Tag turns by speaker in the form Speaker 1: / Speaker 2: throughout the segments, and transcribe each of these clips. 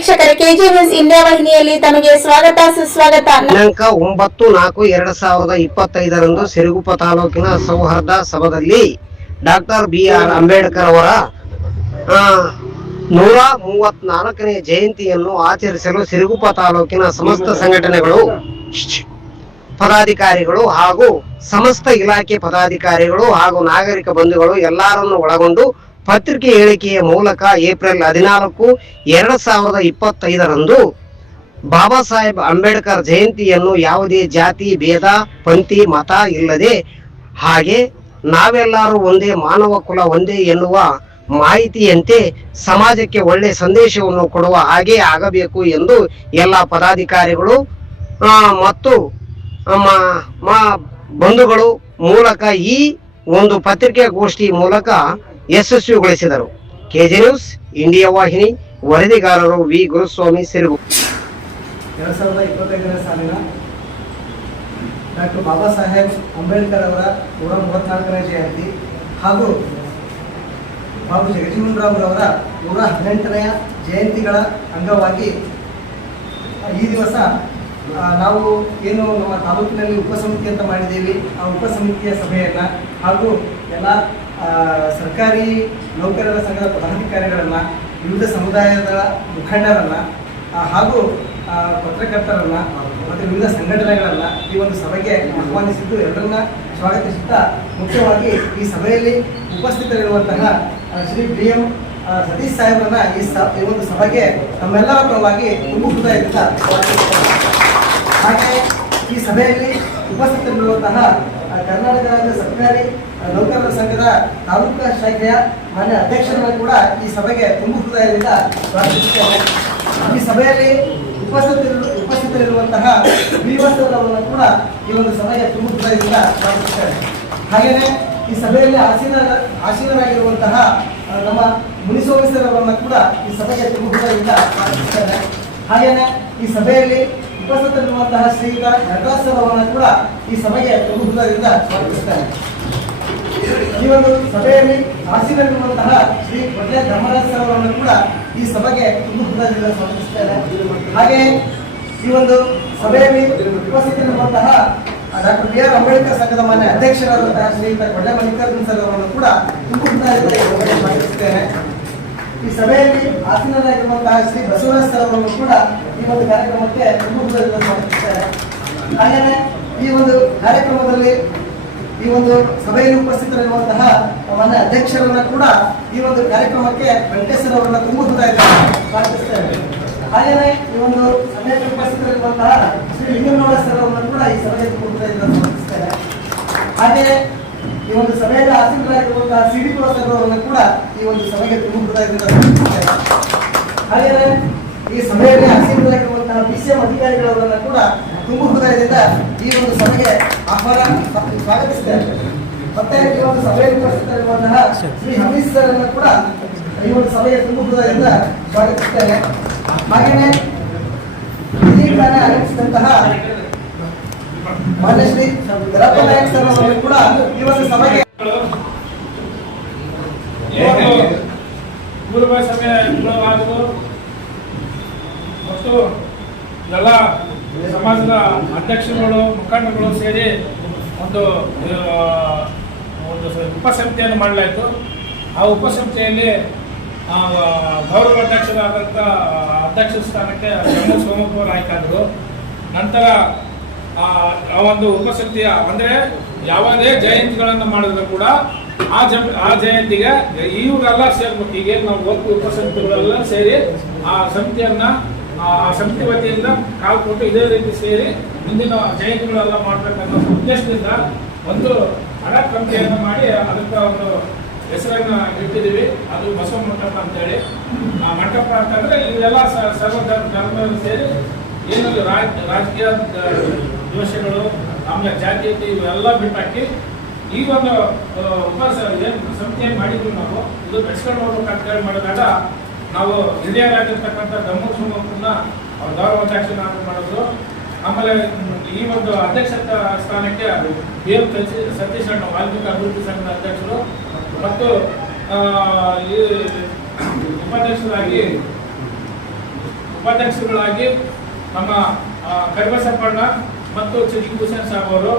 Speaker 1: ವೀಕ್ಷಕರ KG news India ವಾಹಿನಿಯಲ್ಲಿ ತಮಗೆ ಸ್ವಾಗತ, ಸುಸ್ವಾಗತ.
Speaker 2: ದಿನಾಂಕ ಒಂಬತ್ತು ನಾಲ್ಕು ಎರಡ್ ಸಾವಿರದ ಇಪ್ಪತ್ತೈದರಂದು ಸಿರುಗುಪ್ಪ ತಾಲೂಕಿನ ಸೌಹಾರ್ದ ಸಭದಲ್ಲಿ ಡಾಕ್ಟರ್ ಬಿ ಆರ್ ಅಂಬೇಡ್ಕರ್ ಅವರ ನೂರ ಮೂವತ್ನಾಲ್ಕನೇ ಜಯಂತಿಯನ್ನು ಆಚರಿಸಲು ಸಿರುಗುಪ್ಪ ತಾಲೂಕಿನ ಸಮಸ್ತ ಸಂಘಟನೆಗಳು, ಪದಾಧಿಕಾರಿಗಳು ಹಾಗೂ ಸಮಸ್ತ ಇಲಾಖೆ ಪದಾಧಿಕಾರಿಗಳು ಹಾಗೂ ನಾಗರಿಕ ಬಂಧುಗಳು ಎಲ್ಲರನ್ನು ಒಳಗೊಂಡು ಪತ್ರಿಕೆ ಹೇಳಿಕೆಯ ಮೂಲಕ ಏಪ್ರಿಲ್ ಹದಿನಾಲ್ಕು, ಎರಡು ಸಾವಿರದ ಇಪ್ಪತ್ತೈದರಂದು ಬಾಬಾ ಸಾಹೇಬ್ ಅಂಬೇಡ್ಕರ್ ಜಯಂತಿಯನ್ನು ಯಾವುದೇ ಜಾತಿ, ಭೇದ, ಪಂಥಿ, ಮತ ಇಲ್ಲದೆ ಹಾಗೆ ನಾವೆಲ್ಲರೂ ಒಂದೇ ಮಾನವ ಕುಲ, ಒಂದೇ ಎನ್ನುವ ಮಾಹಿತಿಯಂತೆ ಸಮಾಜಕ್ಕೆ ಒಳ್ಳೆ ಸಂದೇಶವನ್ನು ಕೊಡುವ ಹಾಗೆ ಆಗಬೇಕು ಎಂದು ಎಲ್ಲ ಪದಾಧಿಕಾರಿಗಳು ಮತ್ತು ಬಂಧುಗಳು ಮೂಲಕ ಈ ಒಂದು ಪತ್ರಿಕೆ ಗೋಷ್ಠಿ ಮೂಲಕ ಯಶಸ್ವಿಗೊಳಿಸಿದರು. ಕೆಜೆ ನ್ಯೂಸ್, ಇಂಡಿಯಾ ವಾಹಿನಿ, ವರದಿಗಾರರು ವಿ. ಗುರುಸ್ವಾಮಿ ಸಿರುಗು
Speaker 3: ಎರಡ್ ಸಾವಿರದ ಇಪ್ಪತ್ತೈದನೇ ಸಾಲಿನ ಡಾಕ್ಟರ್ ಬಾಬಾ ಸಾಹೇಬ್ ಅಂಬೇಡ್ಕರ್ ಅವರ ನೂರ ಮೂವತ್ನಾಲ್ಕನೇ ಜಯಂತಿ ಹಾಗೂ ಬಾಬು ಜಗಜೀವನರಾಮ್ರವರ ನೂರ ಹದಿನೆಂಟನೆಯ ಜಯಂತಿಗಳ ಅಂಗವಾಗಿ ಈ ದಿವಸ ನಾವು ಏನು ನಮ್ಮ ತಾಲೂಕಿನಲ್ಲಿ ಉಪಸಮಿತಿ ಅಂತ ಮಾಡಿದ್ದೀವಿ. ಆ ಉಪಸಮಿತಿಯ ಸಭೆಯನ್ನು ಹಾಗೂ ಎಲ್ಲ ಸರ್ಕಾರಿ ನೌಕರರ ಸಂಘದ ಪದಾಧಿಕಾರಿಗಳನ್ನು, ವಿವಿಧ ಸಮುದಾಯದ ಮುಖಂಡರನ್ನು ಹಾಗೂ ಪತ್ರಕರ್ತರನ್ನು ಮತ್ತು ವಿವಿಧ ಸಂಘಟನೆಗಳನ್ನು ಈ ಒಂದು ಸಭೆಗೆ ಆಹ್ವಾನಿಸಿದ್ದು ಎಲ್ಲರನ್ನ ಸ್ವಾಗತಿಸುತ್ತಾ ಮುಖ್ಯವಾಗಿ ಈ ಸಭೆಯಲ್ಲಿ ಉಪಸ್ಥಿತರಿರುವಂತಹ ಶ್ರೀ ಬಿ ಎಂ ಸತೀಶ್ ಸಾಹೇಬರನ್ನ ಈ ಸ, ಈ ಒಂದು ಸಭೆಗೆ ನಮ್ಮೆಲ್ಲರ ಪರವಾಗಿ ತುಂಬು ಹೃದಯದಿಂದ. ಹಾಗೆ ಈ ಸಭೆಯಲ್ಲಿ ಉಪಸ್ಥಿತರಿರುವಂತಹ ಕರ್ನಾಟಕ ರಾಜ್ಯ ಸರ್ಕಾರಿ ನೌಕರರ ಸಂಘದ ತಾಲೂಕಾ ಶಾಖೆಯ ಮಾನ್ಯ ಅಧ್ಯಕ್ಷರನ್ನು ಕೂಡ ಈ ಸಭೆಗೆ ತುಂಬು ಹೃದಯದಿಂದ ಸ್ವಾಗತಿಸುತ್ತೇನೆ ಈ ಸಭೆಯಲ್ಲಿ ಉಪಸ್ಥಿತರಿರು ಉಪಸ್ಥಿತರಿರುವಂತಹ ಅವರನ್ನು ಕೂಡ ಈ ಒಂದು ಸಭೆಗೆ ತುಂಬು ಹೃದಯದಿಂದ ಸ್ವಾಗತಿಸುತ್ತೇನೆ ಹಾಗೆಯೇ ಈ ಸಭೆಯಲ್ಲಿ ಆಸೀನ ಆಸೀನರಾಗಿರುವಂತಹ ನಮ್ಮ ಮುನಿಸೋಮಿಸರವರನ್ನು ಸರ್ ಕೂಡ ಈ ಸಭೆಗೆ ತುಂಬು ಹೃದಯದಿಂದ ಸ್ವಾಗತಿಸುತ್ತೇನೆ ಹಾಗೆಯೇ ಈ ಸಭೆಯಲ್ಲಿ ಉಪಸ್ಥಿತರಿರುವಂತಹ ಶ್ರೀಯುತ ನಟರಾಜ್ ಕೂಡ ಈ ಸಭೆಗೆ ತುಂಬು ಹೃದಯದಿಂದ ಸ್ವಾಗತಿಸುತ್ತೇನೆ ಈ ಒಂದು ಸಭೆಯಲ್ಲಿ ಆಸೀನರಿರುವಂತಹ ಶ್ರೀ ಕೊಡ್ಲೆ ಧರ್ಮರಾಜ್ ಸರ್ ಅವರನ್ನು ಕೂಡ ಈ ಸಭೆಗೆ ತುಂಬ ಹೃದಯದಿಂದ ಸ್ವಾಗತಿಸುತ್ತೇನೆ. ಹಾಗೆ ಈ ಒಂದು ಸಭೆಯಲ್ಲಿ ಉಪಸ್ಥಿತರಿರುವಂತಹ ಡಾಕ್ಟರ್ ಬಿ ಆರ್ ಅಂಬೇಡ್ಕರ್ ಸಂಘದ ಮಾನ್ಯ ಅಧ್ಯಕ್ಷರಾದಂತಹ ಶ್ರೀಯುತ ಕೊಡ್ಲೆ ಮಲ್ಲಿಕಾರ್ಜುನ್ ಸರ್ ಅವರನ್ನು ಕೂಡ ತುಂಬ ಹೃದಯದಿಂದ ಸ್ವಾಗತಿಸುತ್ತೇನೆ ಈ ಸಭೆಯಲ್ಲಿ ಆಸೀನರಾಗಿರುವಂತಹ ಶ್ರೀ ಬಸವರಾಜ್ ಸರ್ ಅವರನ್ನು ಕೂಡ ಈ ಒಂದು ಕಾರ್ಯಕ್ರಮಕ್ಕೆ ತುಂಬ ಹೃದಯದಿಂದ ಸ್ವಾಗತಿಸುತ್ತೇನೆ. ಹಾಗೆಯೇ ಈ ಒಂದು ಕಾರ್ಯಕ್ರಮದಲ್ಲಿ ಈ ಒಂದು ಸಭೆಯಲ್ಲಿ ಉಪಸ್ಥಿತರಿರುವಂತಹ ಮಾನ್ಯ ಅಧ್ಯಕ್ಷರನ್ನ ಕೂಡ ಈ ಒಂದು ಕಾರ್ಯಕ್ರಮಕ್ಕೆ ವೆಂಕಟೇಶ್ವರ ಅವರನ್ನ ತುಂಬ ಸ್ವಾಗತಿಸ್ತೇವೆ ಹಾಗೆಯೇ ಈ ಒಂದು ಸಭೆಯಲ್ಲಿ ಉಪಸ್ಥಿತರಿರುವಂತಹ ಶ್ರೀ ಲಿಂಗನಗೌಡ ಸರ್ ಅವರನ್ನು ಕೂಡ ಈ ಸಭೆಗೆ ತುಂಬ ಹೃದಯದಿಂದ ಸ್ವಾಗತಿಸ್ತೇನೆ ಹಾಗೆಯೇ ಈ ಒಂದು ಸಭೆಯಲ್ಲಿ ಆಸಕ್ತರಾಗಿರುವಂತಹ ಸಿ ಡಿ ಕೂಡ ಈ ಒಂದು ಸಭೆಗೆ ತುಂಬ ಹೃದಯದಿಂದ ಹಾಗೆಯೇ ಈ ಸಭೆಯಲ್ಲಿ ಆಸೀನರಾಗಿರುವಂತಹ ಬಿ ಸಿ ಎಂ ಅಧಿಕಾರಿಗಳವರನ್ನ ಕೂಡ ತುಂಬ ಹೃದಯದಿಂದ ಈ ಒಂದು ಸಭೆಗೆ ಆಹ್ವಾನ ಸ್ವಾಗತಿಸ್ತೇವೆ ಮತ್ತೆ ಈ ಒಂದು ಸಭೆಯಲ್ಲಿ ಉಪಸ್ಥಿತರಿರುವಂತಹ ಶ್ರೀ ಹಮೀದ್ ಸರ್ ಅನ್ನು ಕೂಡ ಈ ಒಂದು ಸಭೆಯ ತುಂಬ ಹೃದಯದಿಂದ ಸ್ವಾಗತಿಸ್ತೇನೆ. ಹಾಗೆಯೇ ಇದೀಗ ತಾನೇ ಆಗಮಿಸಿದಂತಹ ಮಾನ್ಯ ಶ್ರೀ ನಾಯಕ್ ಸರ್ ಅವರು ಕೂಡ ಈ ಒಂದು ಸಭೆಗೆ
Speaker 4: ಪೂರ್ವ ಸಮಯ ಮತ್ತು ಎಲ್ಲ ಸಮಾಜದ ಅಧ್ಯಕ್ಷರುಗಳು ಮುಖಂಡಗಳು ಸೇರಿ ಒಂದು ಒಂದು ಉಪಸಮಿತಿಯನ್ನು ಮಾಡಲಾಯಿತು. ಆ ಉಪಸಮಿತಿಯಲ್ಲಿ ಗೌರವ ಅಧ್ಯಕ್ಷರಾದಂಥ ಅಧ್ಯಕ್ಷ ಸ್ಥಾನಕ್ಕೆ ಜಮ್ಮು ಸೋಮಪ್ಪ ಅವರು ಆಯ್ಕಾದರು. ನಂತರ, ಆ ಒಂದು ಉಪಸಮಿತಿಯ, ಅಂದರೆ ಯಾವುದೇ ಜಯಂತಿಗಳನ್ನು ಮಾಡಿದ್ರು ಕೂಡ ಆ ಜ ಆ ಜಯಂತಿಗೆ ಇವರೆಲ್ಲ ಸೇರ್ಬೇಕು. ಈಗ ನಾವು ಒಟ್ಟು ಉಪಸಮಿತಿಗಳೆಲ್ಲ ಸೇರಿ ಆ ಸಮಿತಿಯನ್ನ ಆ ಸಮಿತಿ ವತಿಯಿಂದ ಕಾಲ್ ಕೊಟ್ಟು ಇದೇ ರೀತಿ ಸೇರಿ ಮುಂದಿನ ಜಯಂತಿಗಳೆಲ್ಲ ಮಾಡಬೇಕನ್ನೋ ಉದ್ದೇಶದಿಂದ ಒಂದು ಹಣ ಕಮಿಟಿಯನ್ನು ಮಾಡಿ ಅದಕ್ಕೆ ಒಂದು ಹೆಸರನ್ನ ಇಟ್ಟಿದ್ದೀವಿ. ಅದು ಬಸವ ಮಂಟಪ ಅಂತೇಳಿ. ಆ ಮಂಟಪ ಅಂತಂದ್ರೆ ಇವೆಲ್ಲ ಸರ್ವ ಧರ್ಮ ಸೇರಿ ಏನು ರಾಜ ರಾಜಕೀಯ ದೋಷಗಳು ಆಮೇಲೆ ಜಾತೀಯತೆ ಇವೆಲ್ಲ ಬಿಟ್ಟಾಕಿ ಈ ಒಂದು ಆ, ಉಪ ಸ- ಸಮಿತಿಯನ್ನು ಮಾಡಿದ್ವಿ ನಾವು ಇದು ಬೆಳೆಸ್ಕೊಂಡು ಹೋಗ್ಬೇಕು ಅಂತ ಹೇಳಿ ಮಾಡಿದಾಗ ನಾವು ಹಿರಿಯರಾಗಿರ್ತಕ್ಕಂಥ ದಮ್ಮು ಶಿವಮೊಗ್ಗನ ಅವ್ರ ಗೌರವ ಅಧ್ಯಕ್ಷನಾಗಿ ಮಾಡಿದ್ರು ಆಮೇಲೆ ಈ ಒಂದು ಅಧ್ಯಕ್ಷ ಸ್ಥಾನಕ್ಕೆ ಬಿ ಎಂ ಸತೀಶ್ ಅಣ್ಣ ವಾಲ್ಮೀಕಿ ಅಭಿವೃದ್ಧಿ ಸಂಘದ ಅಧ್ಯಕ್ಷರು ಮತ್ತು ಈ ಉಪಾಧ್ಯಕ್ಷರಾಗಿ ಉಪಾಧ್ಯಕ್ಷರುಗಳಾಗಿ ನಮ್ಮ ಕರಿಬಸಪ್ಪಣ್ಣ ಮತ್ತು ಚಿಕ್ಕಭೂಷಣ್ ಸಾಬ್ ಅವರು,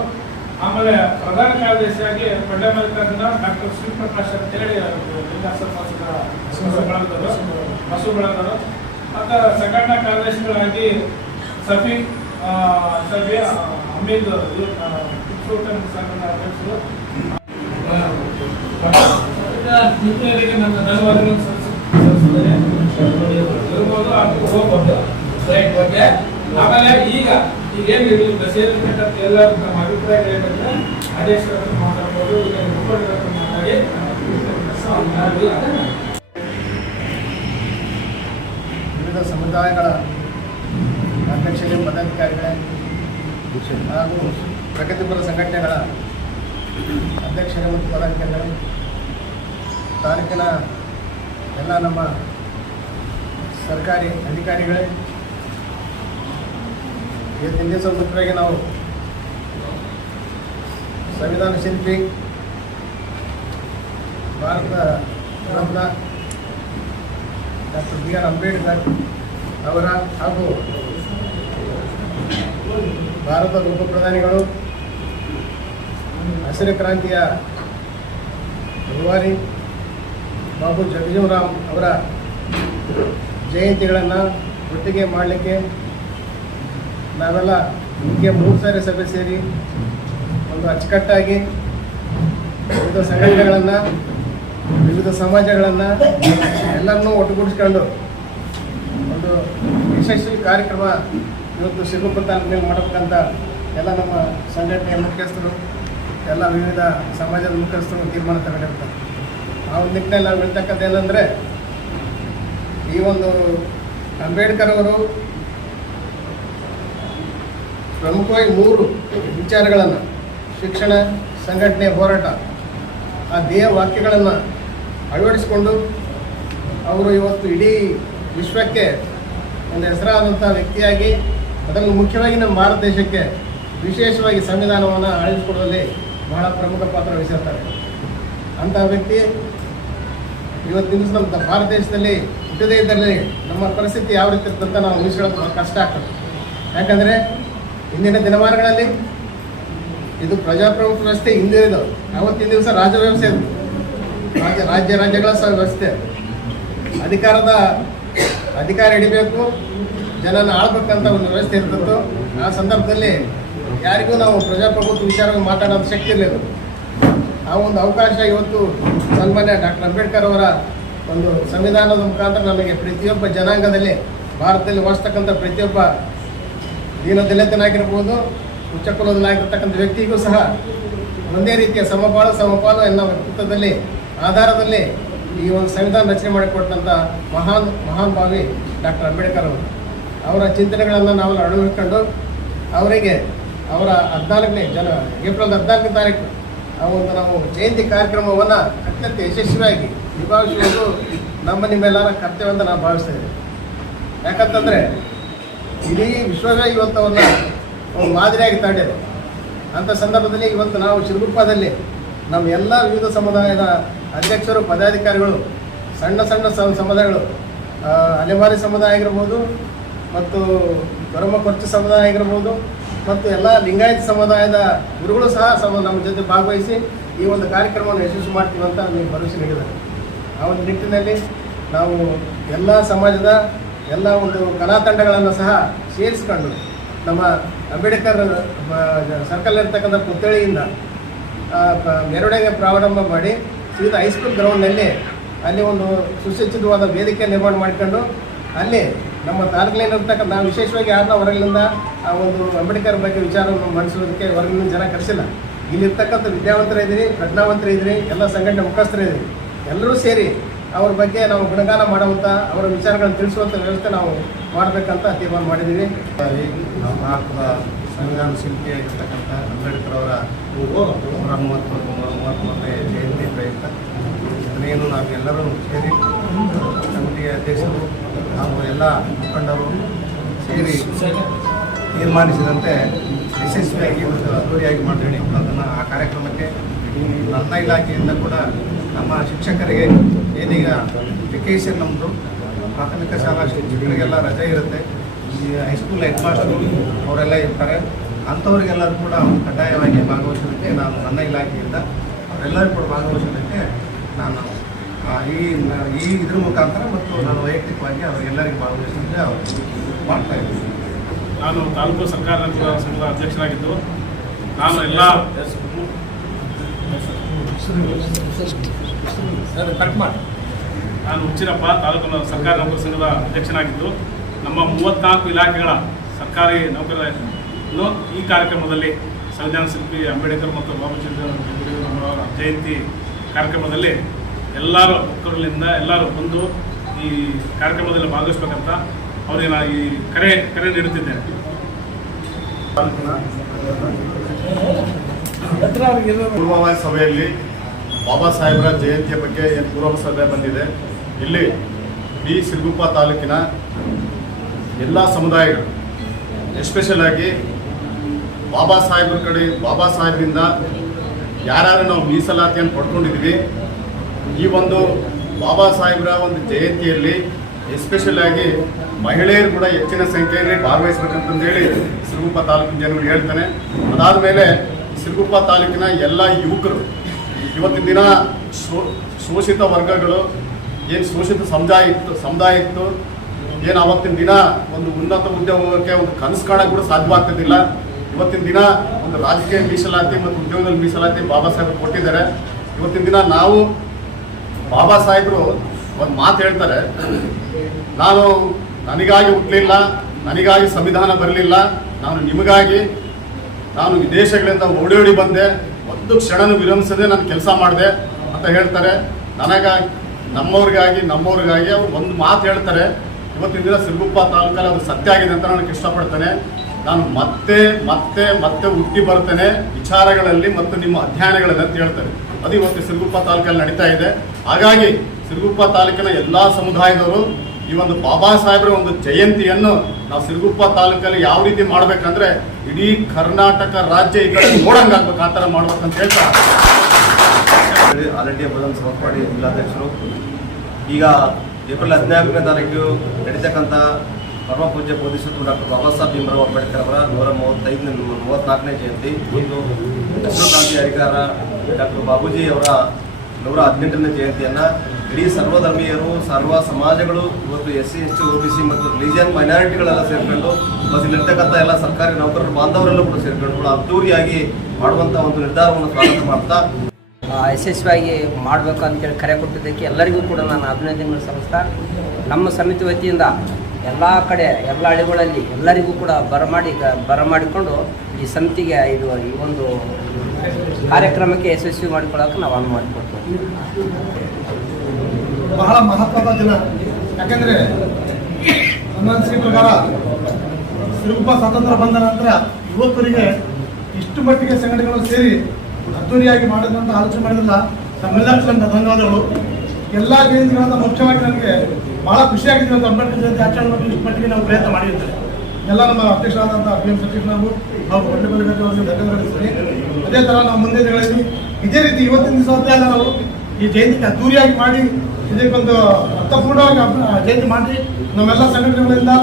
Speaker 4: ಆಮೇಲೆ ಪ್ರಧಾನ ಕಾರ್ಯದರ್ಶಿಯಾಗಿ ಪಡ್ಡ ಮಲ್ಲಿಕಾರ್ಜುನ ಡಾಕ್ಟರ್ ಶ್ರೀಪ್ರಕಾಶ್ ಅಂತೇಳಿ ಲಿಂಗಾಸ ಬಳಗದವರು ಮತ್ತು ಸಂಘಟನಾ ಕಾರ್ಯದರ್ಶಿಗಳಾಗಿ ಸಫಿ ಸಭೆ ಅಧ್ಯಕ್ಷರು. ನಿತ್ಯರಿಗೆ ನನ್ನ ಧನ್ಯವಾದಗಳು ಹೋಗ್ಬೋದು. ರೈಟ್ ಬಗ್ಗೆ ಆಮೇಲೆ ಈಗ ಈಗ ಏನು ಇರಲಿಲ್ಲ ಎಲ್ಲರೂ ನಮ್ಮ ಅಭಿಪ್ರಾಯ ಅಧ್ಯಕ್ಷರ ಮಾತಾಡ್ಬೋದು ಮುಖಂಡರ ಮಾತಾಡಿ.
Speaker 5: ವಿವಿಧ ಸಮುದಾಯಗಳ ಅಧ್ಯಕ್ಷರು, ಪದಾಧಿಕಾರಿಗಳೇ, ಹಾಗೂ ಪ್ರಗತಿಪರ ಸಂಘಟನೆಗಳ ಅಧ್ಯಕ್ಷರೇ ಮತ್ತು ಪದಾಧಿಕಾರಿಗಳು, ತಾಲೂಕಿನ ಎಲ್ಲ ನಮ್ಮ ಸರ್ಕಾರಿ ಅಧಿಕಾರಿಗಳೇ, ಇವತ್ತಿನ ದಿವಸ ಮುಖ್ಯವಾಗಿ ನಾವು ಸಂವಿಧಾನ ಶಿಲ್ಪಿ, Bharat Ratna doctor B R Ambedkar ಅವರ ಹಾಗೂ ಭಾರತದ ಉಪ ಪ್ರಧಾನಿಗಳು, ಹಸಿರು ಕ್ರಾಂತಿಯ ರೂವಾರಿ ಬಾಬು ಜಗಜೀವರಾಮ್ ಅವರ ಜಯಂತಿಗಳನ್ನು ಒಟ್ಟಿಗೆ ಮಾಡಲಿಕ್ಕೆ ನಾವೆಲ್ಲ ಮುಖ್ಯ ಮೂರು ಸಾರಿ ಸಭೆ ಸೇರಿ ಒಂದು ಅಚ್ಚುಕಟ್ಟಾಗಿ ಸಂಘಟನೆಗಳನ್ನು ವಿವಿಧ ಸಮಾಜಗಳನ್ನು ಎಲ್ಲರನ್ನೂ ಒಟ್ಟುಗೂಡಿಸ್ಕೊಂಡು ಒಂದು ಯಶಸ್ವಿ ಕಾರ್ಯಕ್ರಮ ಇವತ್ತು ಸಿಗುಪ್ಪ ತಾಲೂಕಿನಲ್ಲಿ ಮಾಡಬೇಕಂತ ಎಲ್ಲ ನಮ್ಮ ಸಂಘಟನೆಯ ಮುಖ್ಯಸ್ಥರು, ಎಲ್ಲ ವಿವಿಧ ಸಮಾಜದ ಮುಖ್ಯಸ್ಥರು ತೀರ್ಮಾನ ತಗೊಂಡಿರ್ತಾರೆ. ಆ ಒಂದು ನಿಟ್ಟಿನಲ್ಲಿ ನಾವು ಹೇಳ್ತಕ್ಕಂಥ ಏನಂದರೆ, ಈ ಒಂದು ಅಂಬೇಡ್ಕರ್ ಅವರು ಪ್ರಮುಖವಾಗಿ ಮೂರು ವಿಚಾರಗಳನ್ನು ಶಿಕ್ಷಣ, ಸಂಘಟನೆ, ಹೋರಾಟ, ಆ ಧ್ಯೇಯ ವಾಕ್ಯಗಳನ್ನು ಅಳವಡಿಸಿಕೊಂಡು ಅವರು ಇವತ್ತು ಇಡೀ ವಿಶ್ವಕ್ಕೆ ಒಂದು ಹೆಸರಾದಂಥ ವ್ಯಕ್ತಿಯಾಗಿ ಅದರಲ್ಲೂ ಮುಖ್ಯವಾಗಿ ನಮ್ಮ ಭಾರತ ದೇಶಕ್ಕೆ ವಿಶೇಷವಾಗಿ ಸಂವಿಧಾನವನ್ನು ಆಳಿಸ್ಕೊಡುವಲ್ಲಿ ಬಹಳ ಪ್ರಮುಖ ಪಾತ್ರ ವಹಿಸಿರ್ತಾರೆ. ಅಂತಹ ವ್ಯಕ್ತಿ ಇವತ್ತಿನ ನಮ್ಮ ಭಾರತ ದೇಶದಲ್ಲಿ ಹುಟ್ಟದೇ ಇದ್ದಲ್ಲಿ ನಮ್ಮ ಪರಿಸ್ಥಿತಿ ಯಾವ ರೀತಿ ಇರ್ತಂತ ನಾವು ಊಹಿಸ್ಕೊಳ್ಳೋದು ಬಹಳ ಕಷ್ಟ ಆಗ್ತದೆ. ಯಾಕಂದರೆ ಇಂದಿನ ದಿನಮಾನಗಳಲ್ಲಿ ಇದು ಪ್ರಜಾಪ್ರಭುತ್ವ ವ್ಯವಸ್ಥೆ ಹಿಂದಿನ ಅವತ್ತಿನ ದಿವಸ ರಾಜ್ಯ ವ್ಯವಸ್ಥೆ ಇತ್ತು. ರಾಜ್ಯ ರಾಜ್ಯ, ರಾಜ್ಯಗಳ ಸಹ ವ್ಯವಸ್ಥೆ ಅಧಿಕಾರದ ಅಧಿಕಾರ ಹಿಡಿಬೇಕು, ಜನನ ಆಳ್ಬೇಕಂತ ಒಂದು ವ್ಯವಸ್ಥೆ ಇರ್ತಿತ್ತು ಆ ಸಂದರ್ಭದಲ್ಲಿ ಯಾರಿಗೂ ನಾವು ಪ್ರಜಾಪ್ರಭುತ್ವ ವಿಚಾರವಾಗಿ ಮಾತಾಡೋದು ಶಕ್ತಿ ಇರಲಿಲ್ಲ ಆ ಒಂದು ಅವಕಾಶ ಇವತ್ತು ಸನ್ಮಾನ್ಯ ಡಾಕ್ಟರ್ ಅಂಬೇಡ್ಕರ್ ಅವರ ಒಂದು ಸಂವಿಧಾನದ ಮುಖಾಂತರ ನಮಗೆ ಪ್ರತಿಯೊಬ್ಬ ಜನಾಂಗದಲ್ಲಿ ಭಾರತದಲ್ಲಿ ವಾಸಿಸ್ತಕ್ಕಂಥ ಪ್ರತಿಯೊಬ್ಬ ದೀನದಲಿತನಾಗಿರ್ಬೋದು ಉಚ್ಚ ಕುಲದಲ್ಲಾಗಿರ್ತಕ್ಕಂಥ ವ್ಯಕ್ತಿಗೂ ಸಹ ಒಂದೇ ರೀತಿಯ ಸಮಪಾಲು ಸಮಪಾಲು ಎನ್ನುವ ವ್ಯಕ್ತಿತ್ವದಲ್ಲಿ ಆಧಾರದಲ್ಲಿ ಈ ಒಂದು ಸಂವಿಧಾನ ರಚನೆ ಮಾಡಿಕೊಟ್ಟಂಥ ಮಹಾನ್ ಮಹಾನ್ ಭಾವಿ ಡಾಕ್ಟರ್ ಅಂಬೇಡ್ಕರ್ ಅವರು. ಅವರ ಚಿಂತನೆಗಳನ್ನು ನಾವು ಅಳವಡಿಸ್ಕೊಂಡು ಅವರಿಗೆ ಅವರ ಹದಿನಾಲ್ಕನೇ ಜನ ಏಪ್ರಿಲ್ ಹದಿನಾಲ್ಕನೇ ತಾರೀಕು ಆ ಒಂದು ನಾವು ಜಯಂತಿ ಕಾರ್ಯಕ್ರಮವನ್ನು ಅತ್ಯಂತ ಯಶಸ್ವಿಯಾಗಿ ನಿಭಾಯಿಸುವುದು ನಮ್ಮ ನಿಮ್ಮೆಲ್ಲರ ಕರ್ತವ್ಯ ಅಂತ ನಾನು ಭಾವಿಸ್ತೇನೆ ಯಾಕಂತಂದರೆ ಇಡೀ ವಿಶ್ವವೇ ಇವತ್ತು ಅವನ್ನ ಒಂದು ಮಾದರಿಯಾಗಿ ತಾಂಡಿದೆ. ಅಂಥ ಸಂದರ್ಭದಲ್ಲಿ ಇವತ್ತು ನಾವು ಶಿರಗುಪ್ಪದಲ್ಲಿ ನಮ್ಮ ಎಲ್ಲ ವಿವಿಧ ಸಮುದಾಯದ ಅಧ್ಯಕ್ಷರು, ಪದಾಧಿಕಾರಿಗಳು, ಸಣ್ಣ ಸಣ್ಣ ಸಮುದಾಯಗಳು ಅಲೆಮಾರಿ ಸಮುದಾಯ ಆಗಿರ್ಬೋದು ಮತ್ತು ಬರಮ ಖರ್ಚು ಸಮುದಾಯ ಆಗಿರ್ಬೋದು ಮತ್ತು ಎಲ್ಲ ಲಿಂಗಾಯತ ಸಮುದಾಯದ ಗುರುಗಳು ಸಹ ನಮ್ಮ ಜೊತೆ ಭಾಗವಹಿಸಿ ಈ ಒಂದು ಕಾರ್ಯಕ್ರಮವನ್ನು ಯಶಸ್ವಿ ಮಾಡ್ತೀವಿ ಅಂತ ನಮಗೆ ಭರವಸೆ ನೀಡಿದ್ದಾರೆ. ಆ ಒಂದು ನಿಟ್ಟಿನಲ್ಲಿ ನಾವು ಎಲ್ಲ ಸಮಾಜದ ಎಲ್ಲ ಒಂದು ಕಲಾ ತಂಡಗಳನ್ನು ಸಹ ಸೇರಿಸಿಕೊಂಡು ನಮ್ಮ ಅಂಬೇಡ್ಕರ್ ಸರ್ಕಲ್ ಇರ್ತಕ್ಕಂಥ ಪುತ್ಥಳಿಯಿಂದ ಮೆರವಣಿಗೆ ಪ್ರಾರಂಭ ಮಾಡಿ ಸೀದಾ ಹೈಸ್ಕೂಲ್ ಗ್ರೌಂಡ್ನಲ್ಲಿ ಅಲ್ಲಿ ಒಂದು ಸುಸಜ್ಜಿತವಾದ ವೇದಿಕೆ ನಿರ್ಮಾಣ ಮಾಡಿಕೊಂಡು ಅಲ್ಲಿ ನಮ್ಮ ತಾಲೂಕಿನಲ್ಲಿರ್ತಕ್ಕಂಥ ನಾವು ವಿಶೇಷವಾಗಿ ಯಾರನ್ನ ಹೊರಗಿನಿಂದ ಆ ಒಂದು ಅಂಬೇಡ್ಕರ್ ಬಗ್ಗೆ ವಿಚಾರವನ್ನು ಮಂಡಿಸೋದಕ್ಕೆ ಹೊರಗಿನ ಜನ ಕರೆಸಿಲ್ಲ. ಇಲ್ಲಿರ್ತಕ್ಕಂಥ ವಿದ್ಯಾವಂತರು ಇದ್ದೀರಿ ಪ್ರಜ್ಞಾವಂತರು ಇದ್ದೀರಿ ಎಲ್ಲ ಸಂಘಟನೆ ಮುಖಸ್ಥರಿದ್ದೀರಿ ಎಲ್ಲರೂ ಸೇರಿ ಅವ್ರ ಬಗ್ಗೆ ನಾವು ಗುಣಗಾನ ಮಾಡುವಂಥ ಅವರ ವಿಚಾರಗಳನ್ನು ತಿಳಿಸುವಂಥ ವ್ಯವಸ್ಥೆ ನಾವು ಮಾಡಬೇಕಂತ ತೀರ್ಮಾನ ಮಾಡಿದ್ದೀವಿ.
Speaker 6: ನಮ್ಮ ಭಾರತದ ಸಂವಿಧಾನ ಶಿಲ್ಪಿಯಾಗಿರ್ತಕ್ಕಂಥ ಅಂಬೇಡ್ಕರ್ ಅವರ ಮೂವತ್ತು ಮೂವತ್ತ್ಮೂರನೇ ಜಯಂತಿ. ಪ್ರಯುಕ್ತ ನಾವು ನಾವೆಲ್ಲರೂ ಸೇರಿ ಕಮಿಟಿಯ ಅಧ್ಯಕ್ಷರು ಹಾಗೂ ಎಲ್ಲ ಮುಖಂಡರು ಸೇರಿ ತೀರ್ಮಾನಿಸಿದಂತೆ ಯಶಸ್ವಿಯಾಗಿ ಮತ್ತು ಅದ್ದೂರಿಯಾಗಿ ಮಾಡ್ತೀನಿ ಅದನ್ನು ಆ ಕಾರ್ಯಕ್ರಮಕ್ಕೆ ನನ್ನ ಇಲಾಖೆಯಿಂದ ಕೂಡ ನಮ್ಮ ಶಿಕ್ಷಕರಿಗೆ ಏನೀಗ ವೆಕೇಷನ್ ನಮ್ಮದು
Speaker 7: ಪ್ರಾಥಮಿಕ ಶಾಲಾ ಶಿಕ್ಷಕರಿಗೆಲ್ಲ ರಜೆ ಇರುತ್ತೆ. ಈ ಹೈಸ್ಕೂಲ್ ಹೆಡ್ ಮಾಸ್ಟರು ಅವರೆಲ್ಲ ಇರ್ತಾರೆ. ಅಂಥವ್ರಿಗೆಲ್ಲರೂ ಕೂಡ ಕಡ್ಡಾಯವಾಗಿ ಭಾಗವಹಿಸೋದಕ್ಕೆ ನಾನು ನನ್ನ ಇಲಾಖೆಯಿಂದ ಅವರೆಲ್ಲರೂ ಕೂಡ ಭಾಗವಹಿಸೋದಕ್ಕೆ ನಾನು ಆ, ಈ ಈ ಇದ್ರ ಮುಖಾಂತರ ಮತ್ತು ನಾನು ವೈಯಕ್ತಿಕವಾಗಿ ಅವರಿಗೆಲ್ಲರಿಗೂ ಭಾಗವಹಿಸಿದ್ರೆ ಅವರು ಮಾಡ್ತಾ ಇದ್ದೀನಿ
Speaker 4: ನಾನು ತಾಲೂಕು ಸರ್ಕಾರ ಸಂಘದ ಅಧ್ಯಕ್ಷರಾಗಿದ್ದು ನಾನು ಎಲ್ಲ ಕಟ್ ಮಾಡಿ. ನಾನು ಹುಚ್ಚಿನಪ್ಪ ತಾಲೂಕು ಸರ್ಕಾರಿ ನೌಕರ ಸಂಘದ ಅಧ್ಯಕ್ಷನಾಗಿದ್ದು ನಮ್ಮ ಮೂವತ್ನಾಲ್ಕು ಇಲಾಖೆಗಳ ಸರ್ಕಾರಿ ನೌಕರನ್ನು ಈ ಕಾರ್ಯಕ್ರಮದಲ್ಲಿ ಸಂವಿಧಾನ ಶಿಲ್ಪಿ ಅಂಬೇಡ್ಕರ್ ಮತ್ತು ಬಾಬಾ ಜಯಂತಿ ಕಾರ್ಯಕ್ರಮದಲ್ಲಿ ಎಲ್ಲರೂ ಭಕ್ತರುಗಳಿಂದ ಎಲ್ಲರೂ ಬಂದು ಈ ಕಾರ್ಯಕ್ರಮದಲ್ಲಿ ಭಾಗವಹಿಸ್ಬೇಕಂತ ಅವರಿಗೆ ನಾನು ಈ ಕರೆ ಕರೆ ನೀಡುತ್ತಿದ್ದೇನೆ.
Speaker 8: ಪೂರ್ವಭಾವಿ ಸಭೆಯಲ್ಲಿ ಬಾಬಾ ಸಾಹೇಬರ ಜಯಂತಿಯ ಬಗ್ಗೆ ಏನು ಪೂರ್ವ ಸಭೆ ಬಂದಿದೆ. ಇಲ್ಲಿ ಈ ಸಿರುಗುಪ್ಪ ತಾಲೂಕಿನ ಎಲ್ಲ ಸಮುದಾಯಗಳು ಎಸ್ಪೆಷಲ್ ಆಗಿ ಬಾಬಾ ಸಾಹೇಬ್ರ ಕಡೆ, ಬಾಬಾ ಸಾಹೇಬ್ರಿಂದ ಯಾರ್ಯಾರು ನಾವು ಮೀಸಲಾತಿಯನ್ನು ಪಡ್ಕೊಂಡಿದ್ವಿ ಈ ಒಂದು ಬಾಬಾ ಸಾಹೇಬ್ರ ಒಂದು ಜಯಂತಿಯಲ್ಲಿ ಎಸ್ಪೆಷಲ್ ಆಗಿ ಮಹಿಳೆಯರು ಕೂಡ ಹೆಚ್ಚಿನ ಸಂಖ್ಯೆಯಲ್ಲಿ ಭಾಗವಹಿಸ್ಬೇಕಂತಂದೇಳಿ ಸಿರುಗುಪ್ಪ ತಾಲೂಕಿನ ಜನಗಳು ಹೇಳ್ತಾನೆ. ಅದಾದ ಮೇಲೆ ಸಿರುಗುಪ್ಪ ತಾಲೂಕಿನ ಎಲ್ಲ ಯುವಕರು ಇವತ್ತಿನ ದಿನ ಶೋಷಿತ ವರ್ಗಗಳು, ಏನು ಶೋಷಿತ ಸಮುದಾಯ ಇತ್ತು ಸಮುದಾಯ ಇತ್ತು, ಏನು ಅವತ್ತಿನ ದಿನ ಒಂದು ಉನ್ನತ ಉದ್ಯೋಗಕ್ಕೆ ಒಂದು ಕನಸು ಕಾಣಕ್ಕೆ ಕೂಡ ಸಾಧ್ಯವಾಗ್ತಿದ್ದಿಲ್ಲ. ಇವತ್ತಿನ ದಿನ ಒಂದು ರಾಜಕೀಯ ಮೀಸಲಾತಿ ಮತ್ತು ಉದ್ಯೋಗದಲ್ಲಿ ಮೀಸಲಾತಿ ಬಾಬಾ ಸಾಹೇಬ್ ಕೊಟ್ಟಿದ್ದಾರೆ. ಇವತ್ತಿನ ದಿನ ನಾವು ಬಾಬಾ ಸಾಹೇಬರು ಒಂದು ಮಾತು ಹೇಳ್ತಾರೆ. ನಾನು ನನಗಾಗಿ ಹುಟ್ಟಲಿಲ್ಲ ನನಗಾಗಿ ಸಂವಿಧಾನ ಬರಲಿಲ್ಲ, ನಾನು ನಿಮಗಾಗಿ, ನಾನು ವಿದೇಶಗಳಿಂದ ಓಡಿ ಓಡಿ ಬಂದೆ, ಒಂದು ಕ್ಷಣನೂ ವಿರಮಿಸದೆ ನಾನು ಕೆಲಸ ಮಾಡಿದೆ ಅಂತ ಹೇಳ್ತಾರೆ. ನನಗಾಗಿ, ನಮ್ಮವ್ರಿಗಾಗಿ ನಮ್ಮವ್ರಿಗಾಗಿ ಅವ್ರು ಒಂದು ಮಾತು ಹೇಳ್ತಾರೆ. ಇವತ್ತಿನ ದಿನ ಸಿರುಗುಪ್ಪ ತಾಲೂಕಲ್ಲಿ ಅದು ಸತ್ಯ ಆಗಿದೆ ಅಂತ ನನಗೆ ಇಷ್ಟಪಡ್ತೇನೆ. ನಾನು ಮತ್ತೆ ಮತ್ತೆ ಮತ್ತೆ ಹುಟ್ಟಿ ಬರ್ತೇನೆ ವಿಚಾರಗಳಲ್ಲಿ ಮತ್ತು ನಿಮ್ಮ ಅಧ್ಯಯನಗಳಲ್ಲಿ ಅಂತ ಹೇಳ್ತಾರೆ. ಅದು ಇವತ್ತು ಸಿರುಗುಪ್ಪ ತಾಲೂಕಲ್ಲಿ ನಡೀತಾ ಇದೆ. ಹಾಗಾಗಿ ಸಿರುಗುಪ್ಪ ತಾಲೂಕಿನ ಎಲ್ಲ ಸಮುದಾಯದವರು ಈ ಒಂದು ಬಾಬಾ ಸಾಹೇಬರ ಒಂದು ಜಯಂತಿಯನ್ನು ನಾವು ಸಿರುಗುಪ್ಪ ತಾಲೂಕಲ್ಲಿ ಯಾವ ರೀತಿ ಮಾಡ್ಬೇಕಂದ್ರೆ ಇಡೀ ಕರ್ನಾಟಕ ರಾಜ್ಯ ಈ ಕಡೆ ನೋಡಂಗಾಗ್ಬೇಕು ಆ ಥರ ಮಾಡ್ಬೇಕಂತ ಹೇಳ್ತಾ
Speaker 9: ಆಲ್ರೆಡಿ ಬದಲ್ ಸಮರ್ಪಾಡಿ ಜಿಲ್ಲಾಧ್ಯಕ್ಷರು. ಈಗ ಏಪ್ರಿಲ್ ಹದಿನಾಲ್ಕನೇ ತಾರೀಕು ನಡೀತಕ್ಕಂಥ ಪರಮ ಪೂಜ್ಯ ಬೋಧಿಸತ್ವ ಡಾಕ್ಟರ್ ಬಾಬಾ ಸಾಹೇಬ್ ಭೀಮರಾವ್ ಅಂಬೇಡ್ಕರ್ ಅವರ ನೂರ ಮೂವತ್ತೈದನೇ ಮೂವತ್ತ್ನಾಲ್ಕನೇ ಜಯಂತಿ. ಇಂದು ನೆಹರು ಗಾಂಧಿ ಅಧಿಕಾರ ಡಾಕ್ಟರ್ ಬಾಬೂಜಿ ಅವರ ನೂರ ಹದಿನೆಂಟನೇ ಜಯಂತಿಯನ್ನು ಇಡೀ ಸರ್ವಧರ್ಮೀಯರು, ಸರ್ವ ಸಮಾಜಗಳು, ಇವತ್ತು S C S T O B C ಮತ್ತು ರಿಲಿಜಿಯನ್ ಮೈನಾರಿಟಿಗಳೆಲ್ಲ ಸೇರಿಕೊಂಡು ಮತ್ತು ಇಲ್ಲಿರ್ತಕ್ಕಂಥ ಎಲ್ಲ ಸರ್ಕಾರಿ ನೌಕರರು ಬಾಂಧವರೆಲ್ಲೂ ಕೂಡ ಸೇರಿಕೊಂಡು ಕೂಡ ಅದ್ದೂರಿಯಾಗಿ ಮಾಡುವಂಥ ಒಂದು ನಿರ್ಧಾರವನ್ನು ಸ್ವಾಗತ ಮಾಡ್ತಾ
Speaker 10: ಯಶಸ್ವಿಯಾಗಿ ಮಾಡಬೇಕು ಅಂತೇಳಿ ಕರೆ ಕೊಟ್ಟಿದ್ದಕ್ಕೆ ಎಲ್ಲರಿಗೂ ಕೂಡ ನಾನು ಅಭಿನಂದನೆಗಳು ಸಲ್ಲಿಸ್ತಾ ನಮ್ಮ ಸಮಿತಿ ವತಿಯಿಂದ ಎಲ್ಲ ಕಡೆ, ಎಲ್ಲ ಹಳ್ಳಿಗಳಲ್ಲಿ ಎಲ್ಲರಿಗೂ ಕೂಡ ಬರಮಾಡಿ, ಬರಮಾಡಿಕೊಂಡು ಈ ಸಮಿತಿಗೆ ಇದು ಈ ಒಂದು ಕಾರ್ಯಕ್ರಮಕ್ಕೆ ಯಶಸ್ವಿ ಮಾಡಿಕೊಳ್ಳೋಕೆ ನಾವು ಅನುವು ಮಾಡಿಕೊಡ್ತೀವಿ
Speaker 11: ಬಹಳ ಮಹತ್ವದ ದಿನ. ಯಾಕಂದ್ರೆ ಅನಿಸಿಕೆ ಪ್ರಕಾರ ಸಿರುಗುಪ್ಪ ಸ್ವಾತಂತ್ರ್ಯ ಬಂದ ನಂತರ ಯುವಕರಿಗೆ ಇಷ್ಟು ಮಟ್ಟಿಗೆ ಸಂಘಟನೆಗಳು ಸೇರಿ ಅದ್ದೂರಿಯಾಗಿ ಮಾಡಿದಂತ ಆಲೋಚನೆ ಮಾಡಿದ್ರಲ್ಲ ನಮ್ಮೆಲ್ಲರಿಗೂ ನನ್ನ ಧನ್ಯವಾದಗಳು. ಎಲ್ಲ ಜಯಂತಿಗಳಂತ ಮುಖ್ಯವಾಗಿ ನನಗೆ ಬಹಳ ಖುಷಿಯಾಗಿದೆ ಅಂತ ಅಂಬೇಡ್ಕರ್ ಜಯಂತಿ ಆಚರಣೆ ಮಾಡಲು ಇಷ್ಟು ಮಟ್ಟಿಗೆ ನಾವು ಪ್ರಯತ್ನ ಮಾಡಿರ್ತಾರೆ. ಎಲ್ಲ ನಮ್ಮ ಅಧ್ಯಕ್ಷರಾದಂಥ ಪಿ ಎಂ ಸತೀಶ್ ನಾವು ನಾವು ಬಂಡೆಪಲ್ಲಿ ಧನ್ಯವಾದಿಸ್ತೀವಿ ಅದೇ ಥರ ನಾವು ಮುಂದೆ ದಿನಗಳಲ್ಲಿ ಇದೇ ರೀತಿ ಇವತ್ತಿನ ದಿವಸ ನಾವು ಈ ಜಯಂತಿ ಅದ್ದೂರಿಯಾಗಿ ಮಾಡಿ, ಇದಕ್ಕೊಂದು ಅರ್ಥಪೂರ್ಣವಾಗಿ ಜಯಂತಿ ಮಾಡಿ, ನಮ್ಮೆಲ್ಲ ಸಂಘಟನೆಗಳಿಂದ,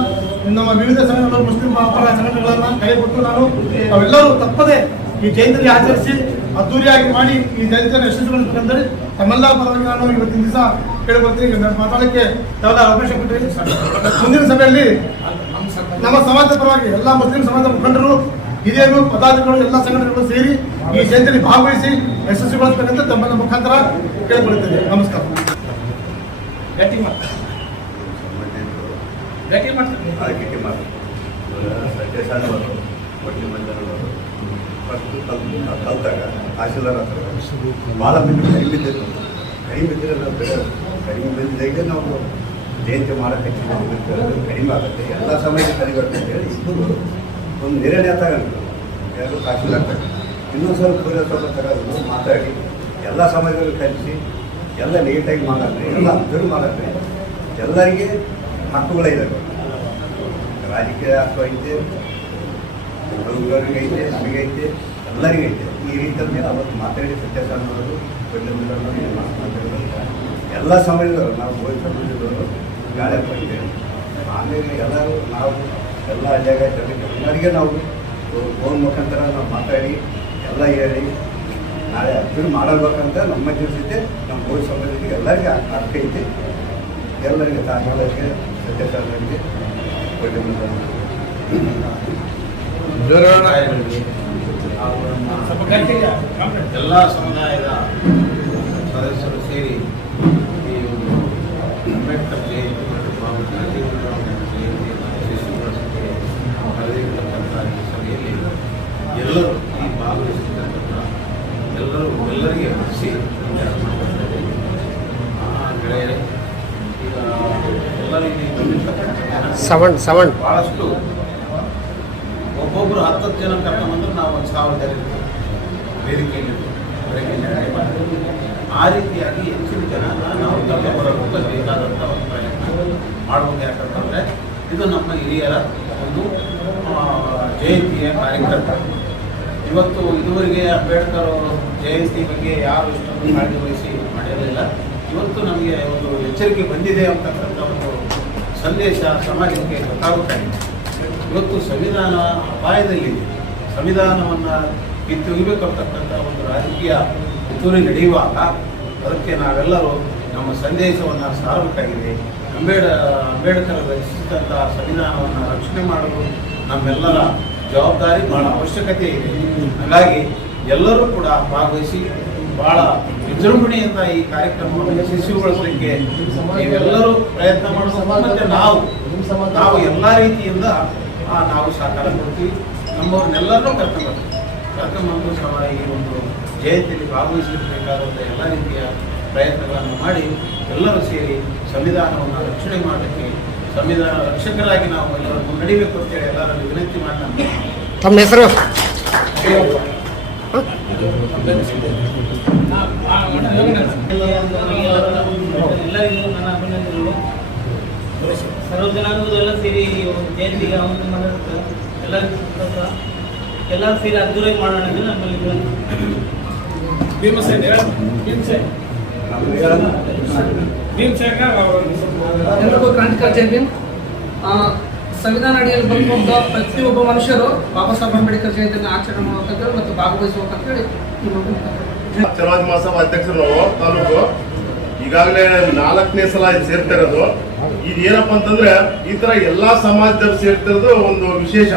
Speaker 11: ನಮ್ಮ ವಿವಿಧ ಸಂಘಟನೆಗಳು, ಮುಸ್ಲಿಂ ಪರ ಸಂಘಟನೆಗಳನ್ನ ಕೈ ನಾನು ನಾವೆಲ್ಲರೂ ತಪ್ಪದೆ ಈ ಜಯಂತಿ ಆಚರಿಸಿ, ಅದ್ದೂರಿಯಾಗಿ ಮಾಡಿ ಈ ಜಯಂತಿಯನ್ನು ಯಶಸ್ವಿಗೊಳಿಸಬೇಕಂದ್ರೆ ತಮ್ಮೆಲ್ಲ ಪರವಾಗಿ ನಾನು ಇವತ್ತಿನ ದಿವಸ ಕೇಳಿಕೊಳ್ತೀನಿ ಈಗ ನಾನು ಮಾತಾಡಲಿಕ್ಕೆ ತಾವೆಲ್ಲ ಅವಕಾಶ ಕೊಟ್ಟರೆ ಮುಂದಿನ ಸಭೆಯಲ್ಲಿ ನಮ್ಮ ಸಮಾಜದ ಪರವಾಗಿ ಎಲ್ಲ ಮುಸ್ಲಿಂ ಸಮಾಜದ ಮುಖಂಡರು, ಹಿರಿಯರು, ಪದಾಧಿಕಾರಿಗಳು, ಎಲ್ಲ ಸಂಘಟನೆಗಳು ಸೇರಿ ಈ ಜಯಂತಿಯಲ್ಲಿ ಭಾಗವಹಿಸಿ ಯಶಸ್ವಿಗೊಳಿಸಬೇಕಂತ ತಮ್ಮೆಲ್ಲ ಮುಖಾಂತರ ಕೇಳಿಕೊಳ್ಳುತ್ತೇನೆ ನಮಸ್ಕಾರ.
Speaker 9: ಫಸ್ಟ್ ಕಲ್ ಕಲ್ತಾಗ ತಹಶೀಲ್ದಾರ್ ಹತ್ರ ಭಾಳ ಮಂದಿ ಕೈ ಬಿದ್ದಿದ್ರು ಕೈ ಬಿದ್ದರೆ ಕಡಿಮೆ ಬಿದ್ದಾಗ ನಾವು ಜಯಂತಿ ಮಾಡೋಕ್ಕೆ ಕಡಿಮೆ ಆಗುತ್ತೆ. ಎಲ್ಲ ಸಮಯಕ್ಕೆ ಕಡಿಮೆ ಹೇಳಿ ಇಬ್ಬರು ಒಂದು ನಿರ್ಣಯ ತಗೊಂಡು ಯಾರು ತಗೊಂಡು ಇನ್ನೊಂದು ಸ್ವಲ್ಪ ಪೂರ ಸ್ವಲ್ಪ ತಗೊಂಡು ಮಾತಾಡಿ, ಎಲ್ಲ ಸಮಾಜಗಳು ಕಲಿಸಿ, ಎಲ್ಲ ನೀಟಾಗಿ ಮಾಡಕ್ಕೆ ಎಲ್ಲ ಅದ್ರ ಮಾಡಕ್ಕೆ ಎಲ್ಲರಿಗೆ ಹಕ್ಕುಗಳಿದ್ದಾವೆ ರಾಜಕೀಯ ಹಕ್ಕು ಐತೆ ಐತೆ ನಮಗೈತೆ ಎಲ್ಲರಿಗೂ ಐತೆ. ಈ ರೀತಿಯಲ್ಲಿ ಅವತ್ತು ಮಾತಾಡಿ ಸತ್ಯಾಸ ಮಾಡೋದು ಎಲ್ಲ ಸಮಾಜದವರು ನಾವು ಹೋಗಿ ಸಮಾಜದವರು ಗಾಳಿ ಪಡಿತೇವೆ ಆಮೇಲೆ ಎಲ್ಲರೂ ನಾವು ಎಲ್ಲ ಜಾಗ ಎಲ್ಲರಿಗೆ ನಾವು ಫೋನ್ ಮುಖಾಂತರ ನಾವು ಮಾತಾಡಿ ಎಲ್ಲ ಹೇಳಿ ನಾಳೆ ಅರ್ಜುನ್ ಮಾಡಬೇಕಂತ ನಮ್ಮ ಜೊತೆ ನಮ್ಮ ಹೋಗಿ ಸಮಾಜಕ್ಕೆ ಎಲ್ಲರಿಗೆ ಅರ್ಥ ಐತಿ. ಎಲ್ಲರಿಗೆ
Speaker 4: ಗಟ್ಟಿಗೆ ಕಂಪ್ಲೇಂಟ್
Speaker 6: ಎಲ್ಲ ಸಮುದಾಯದ ಸದಸ್ಯರು ಸೇರಿ ಎಲ್ಲರೂ ಈ ಭಾಗವಹಿಸಿರ್ತಕ್ಕಂಥ ಎಲ್ಲರೂ ಎಲ್ಲರಿಗೆ ಹರಿಸಿ ಬಹಳಷ್ಟು ಈಗ ಎಲ್ಲರೂ ಇಲ್ಲಿ ಬಂದಿರ್ತಕ್ಕಂಥ ಜನ
Speaker 2: ಸವಣ್ ಸವಣ್
Speaker 6: ಭಾಳಷ್ಟು ಒಬ್ಬೊಬ್ಬರು ಹತ್ತತ್ತು ಜನ ಕರ್ಕೊಂಬಂದ್ರೆ ನಾವು ಒಂದು ಸಾವಿರ ಜನ ಇರ್ತೀವಿ. ವೇದಿಕೆಯಲ್ಲಿ ಬೆಳಗ್ಗೆ ಆ ರೀತಿಯಾಗಿ ಹೆಚ್ಚಿನ ಜನ ನಾವು ಕರ್ಕೊಂಬರೋದಕ್ಕೆ ಬೇಕಾದಂಥ ಒಂದು ಪ್ರಯತ್ನ ಮಾಡ್ಬೋದು ಯಾಕಂತಂದರೆ ಇದು ನಮ್ಮ ಹಿರಿಯರ ಒಂದು ಜಯಂತಿಯ ಕಾರ್ಯಕ್ರಮ. ಇವತ್ತು ಇದುವರೆಗೆ ಅಂಬೇಡ್ಕರ್ ಅವರು ಜಯಂತಿ ಬಗ್ಗೆ ಯಾರು ಇಷ್ಟೊಂದು ಕಾಳಜಿ ವಹಿಸಿ ಮಾಡಿರಲಿಲ್ಲ. ಇವತ್ತು ನಮಗೆ ಒಂದು ಎಚ್ಚರಿಕೆ ಬಂದಿದೆ ಅಂತಕ್ಕಂಥ ಒಂದು ಸಂದೇಶ ಸಮಾಜಕ್ಕೆ ಗೊತ್ತಾಗುತ್ತಾ ಇದೆ. ಇವತ್ತು ಸಂವಿಧಾನ ಅಪಾಯದಲ್ಲಿದೆ ಸಂವಿಧಾನವನ್ನು ಕಿತ್ತು ಅಂತಕ್ಕಂಥ ಒಂದು ರಾಜಕೀಯ ಪಿತೂರಿ ನಡೆಯುವಾಗ ಅದಕ್ಕೆ ನಾವೆಲ್ಲರೂ ನಮ್ಮ ಸಂದೇಶವನ್ನು ಸಾರಬೇಕಾಗಿದೆ ಅಂಬೇಡ, ಅಂಬೇಡ್ಕರ್ ರಚಿಸಿದಂಥ ಸಂವಿಧಾನವನ್ನು ರಕ್ಷಣೆ ಮಾಡಲು ನಮ್ಮೆಲ್ಲರ ಜವಾಬ್ದಾರಿ ಬಹಳ ಅವಶ್ಯಕತೆ ಇದೆ. ಹಾಗಾಗಿ ಎಲ್ಲರೂ ಕೂಡ ಭಾಗವಹಿಸಿ ಬಹಳ ವಿಜೃಂಭಣೆಯಿಂದ ಈ ಕಾರ್ಯಕ್ರಮವನ್ನು ಯಶಸ್ವಿಗೊಳಿಸಲಿಕ್ಕೆ ನೀವೆಲ್ಲರೂ ಪ್ರಯತ್ನ ಮಾಡುವ ಮತ್ತೆ ನಾವು ನಾವು ಎಲ್ಲ ರೀತಿಯಿಂದ ನಾವು ಸಹಕಾರ ಕೊಡ್ತೀವಿ. ನಮ್ಮವ್ರನ್ನೆಲ್ಲರನ್ನೂ ಕರ್ಕೊಂಡು ಕರ್ಕೊಂಡ್ಬಂದು ಸಹ ಈ ಒಂದು ಜಯಂತಿಯಲ್ಲಿ ಭಾಗವಹಿಸಬೇಕಾದಂಥ ಬೇಕಾದಂಥ ಎಲ್ಲ ರೀತಿಯ ಪ್ರಯತ್ನಗಳನ್ನು ಮಾಡಿ ಎಲ್ಲರೂ ಸೇರಿ ಸಂವಿಧಾನವನ್ನು ರಕ್ಷಣೆ ಮಾಡಲಿಕ್ಕೆ, ಸಂವಿಧಾನ ರಕ್ಷಕರಾಗಿ ನಾವು ಎಲ್ಲರೂ ಮುನ್ನಡಿಬೇಕು ಅಂತೇಳಿ ಎಲ್ಲರನ್ನು ವಿನಂತಿ ಮಾಡಿ ನಾನು
Speaker 2: ತಮ್ಮ ಹೆಸರು
Speaker 12: ಸರ್ವ ಜನಾಂಗದ ಎಲ್ಲ ಸೇರಿ ಎಲ್ಲ ಜಯಂತಿಗೆ ಮಾಡಿರ್ತಾರೆ ಎಲ್ಲರಿಗೂ ಎಲ್ಲ ಎಲ್ಲರೂ ಸೇರಿ ಅದ್ದೂರಿಯಾಗಿ ಮಾಡೋಣ ಅಂತ ನಮ್ಮಲ್ಲಿ.
Speaker 4: ಭೀಮಸೇನ್ ಭೀಮಸೇನ್ ಭೀಮಸೇನ್
Speaker 13: ಕ್ರಾಂತಿಕಾರಿ ಜಯಂತಿ ಸಂವಿಧಾನ ಅಡಿಯಲ್ಲಿ ಬಂದಂತ ಪ್ರತಿಯೊಬ್ಬ ಮನುಷ್ಯರು ಬಾಬಾ ಸಾಹೇಬ್ ಅಂಬೇಡ್ಕರ್ ಜಯಂತಿಯನ್ನು ಆಚರಣೆ ಮಾಡಬೇಕಂತೇಳಿ ಮತ್ತು ಭಾಗವಹಿಸಬೇಕಂತೇಳಿ
Speaker 14: ಚಲವಾದಿ ಮಹಾಸಭಾ ಅಧ್ಯಕ್ಷರು ನಾವು, ತಾಲೂಕು. ಈಗಾಗಲೇ ನಾಲ್ಕನೇ ಸಲ ಸೇರ್ತಾ ಇರೋದು. ಇದು ಏನಪ್ಪಾ ಅಂತಂದ್ರೆ, ಈ ತರ ಎಲ್ಲಾ ಸಮಾಜದವ್ರು ಸೇರ್ತಿರೋದು ಒಂದು ವಿಶೇಷ.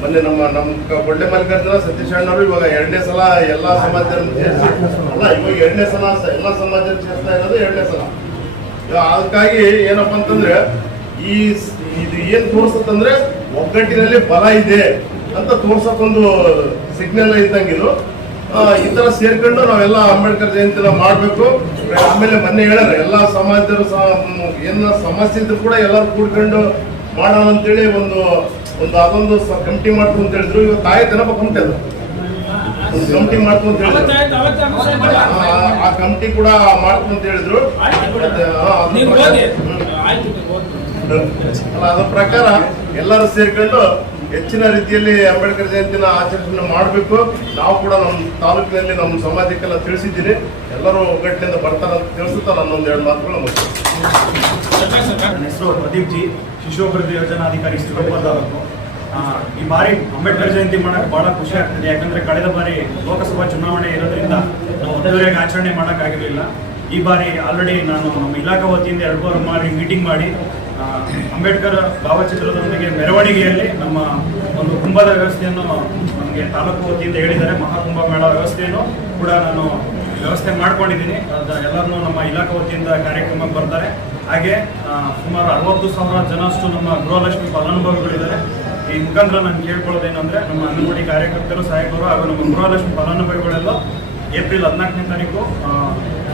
Speaker 14: ಮೊನ್ನೆ ನಮ್ಮ ನಮ್ಮ ಕ- ಒಳ್ಳೆ ಮಲ್ಲಿಕಾರ್ಜುನ ಸತೀಶ್ ಅಣ್ಣವರು ಇವಾಗ ಎರಡನೇ ಸಲ ಎಲ್ಲಾ ಸಮಾಜದವ್ರನ್ನ ಸೇರಿಸಿ ಅಲ್ಲ, ಇವಾಗ ಎರಡನೇ ಸಲ ಎಲ್ಲಾ ಸಮಾಜದವ್ರು ಸೇರ್ತಾ ಇರೋದು ಎರಡನೇ ಸಲ. ಅದಕ್ಕಾಗಿ ಏನಪ್ಪ ಅಂತಂದ್ರೆ, ಈ ಇದು ಏನ್ ತೋರ್ಸತ್ತಂದ್ರೆ ಒಗ್ಗಟ್ಟಿನಲ್ಲಿ ಬಲ ಇದೆ ಅಂತ ತೋರ್ಸಕ್ಕೊಂದು ಸಿಗ್ನಲ್ ಇದ್ದಂಗಿದು ಈ ತರ ಸೇರ್ಕೊಂಡು ನಾವೆಲ್ಲ ಅಂಬೇಡ್ಕರ್ ಜಯಂತಿನ ಮಾಡ್ಬೇಕು. ಆಮೇಲೆ ಮೊನ್ನೆ ಹೇಳ್ಯಾರ ಎಲ್ಲಾ ಸಮಾಜದವರು ಏನ ಸಮಸ್ಯೆ ಇದ್ರು ಕೂಡ ಎಲ್ಲರೂ ಕೂಡ್ಕೊಂಡು ಮಾಡೋಣ ಅಂತೇಳಿ ಒಂದು ಒಂದು ಅದೊಂದು ಕಮಿಟಿ ಮಾಡ್ತು ಅಂತ ಹೇಳಿದ್ರು. ಇವತ್ತು ತಾಯಿ ಜನಪ ಕಮಿಟಿ ಅದು. ಒಂದು ಕಮಿಟಿ ಮಾಡ್ತು ಅಂತ ಹೇಳಿದ್ರು. ಆ- ಆ ಕಮಿಟಿ ಕೂಡ ಮಾಡ್ತು ಅಂತ ಹೇಳಿದ್ರು. ಅಲ್ಲ ಪ್ರಕಾರ ಎಲ್ಲರೂ ಸೇರ್ಕೊಂಡು ಹೆಚ್ಚಿನ ರೀತಿಯಲ್ಲಿ ಅಂಬೇಡ್ಕರ್ ಜಯಂತಿನ ಆಚರಣೆ ಮಾಡಬೇಕು. ನಾವು ಕೂಡ ನಮ್ಮ ತಾಲೂಕಿನಲ್ಲಿ ನಮ್ಮ ಸಮಾಜಕ್ಕೆಲ್ಲ ತಿಳಿಸಿದ್ದೀರಿ. ಎಲ್ಲರೂ ಒಗ್ಗಟ್ಟಿನಿಂದ ಬರ್ತಾರೆ ಅಂತ ತಿಳಿಸುತ್ತಾ ನನ್ನೊಂದು ಎರಡು ಮಾತುಗಳು
Speaker 15: ನನ್ನ ಹೆಸರು ಪ್ರದೀಪ್ ಜಿ ಶಿಶು ಅಭಿವೃದ್ಧಿ ಯೋಜನಾಧಿಕಾರಿ ಶ್ರೀಗಂಪ ತಾಲೂಕು. ಈ ಬಾರಿ ಅಂಬೇಡ್ಕರ್ ಜಯಂತಿ ಮಾಡೋಕ್ಕೆ ಬಹಳ ಖುಷಿ ಆಗ್ತದೆ. ಯಾಕಂದ್ರೆ ಕಳೆದ ಬಾರಿ ಲೋಕಸಭಾ ಚುನಾವಣೆ ಇರೋದ್ರಿಂದ ನಾವು ಆಚರಣೆ ಮಾಡೋಕ್ಕಾಗಿರಲಿಲ್ಲ ಈ ಬಾರಿ ಆಲ್ರೆಡಿ ನಾನು ನಮ್ಮ ಇಲಾಖಾ ವತಿಯಿಂದ ಎರಡು ಬಾರಿ ಮಾಡಿ ಮೀಟಿಂಗ್ ಮಾಡಿ ಅಂಬೇಡ್ಕರ್ ಭಾವಚಿತ್ರದೊಂದಿಗೆ ಮೆರವಣಿಗೆಯಲ್ಲಿ ನಮ್ಮ ಒಂದು ಕುಂಭದ ವ್ಯವಸ್ಥೆಯನ್ನು ನಮಗೆ ತಾಲೂಕು ವತಿಯಿಂದ ಹೇಳಿದ್ದಾರೆ, ಮಹಾಕುಂಭ ಮೇಳ ವ್ಯವಸ್ಥೆಯನ್ನು ಕೂಡ ನಾನು ವ್ಯವಸ್ಥೆ ಮಾಡ್ಕೊಂಡಿದ್ದೀನಿ. ಅದು ಎಲ್ಲರನ್ನೂ ನಮ್ಮ ಇಲಾಖೆ ವತಿಯಿಂದ ಕಾರ್ಯಕ್ರಮಕ್ಕೆ ಬರ್ತಾರೆ. ಹಾಗೆ ಸುಮಾರು ಅರವತ್ತು ಸಾವಿರ ಜನಷ್ಟು ನಮ್ಮ ಗೃಹಲಕ್ಷ್ಮಿ ಫಲಾನುಭವಿಗಳಿದ್ದಾರೆ. ಈ ಮುಖಾಂತರ ನಾನು ಕೇಳ್ಕೊಳ್ಳೋದೇನೆಂದರೆ, ನಮ್ಮ ಅಂಗನವಾಡಿ ಕಾರ್ಯಕರ್ತರು ಸಹಾಯಕರು ಹಾಗೂ ನಮ್ಮ ಗೃಹಲಕ್ಷ್ಮಿ ಫಲಾನುಭವಿಗಳೆಲ್ಲ ಏಪ್ರಿಲ್ ಹದಿನಾಲ್ಕನೇ ತಾರೀಕು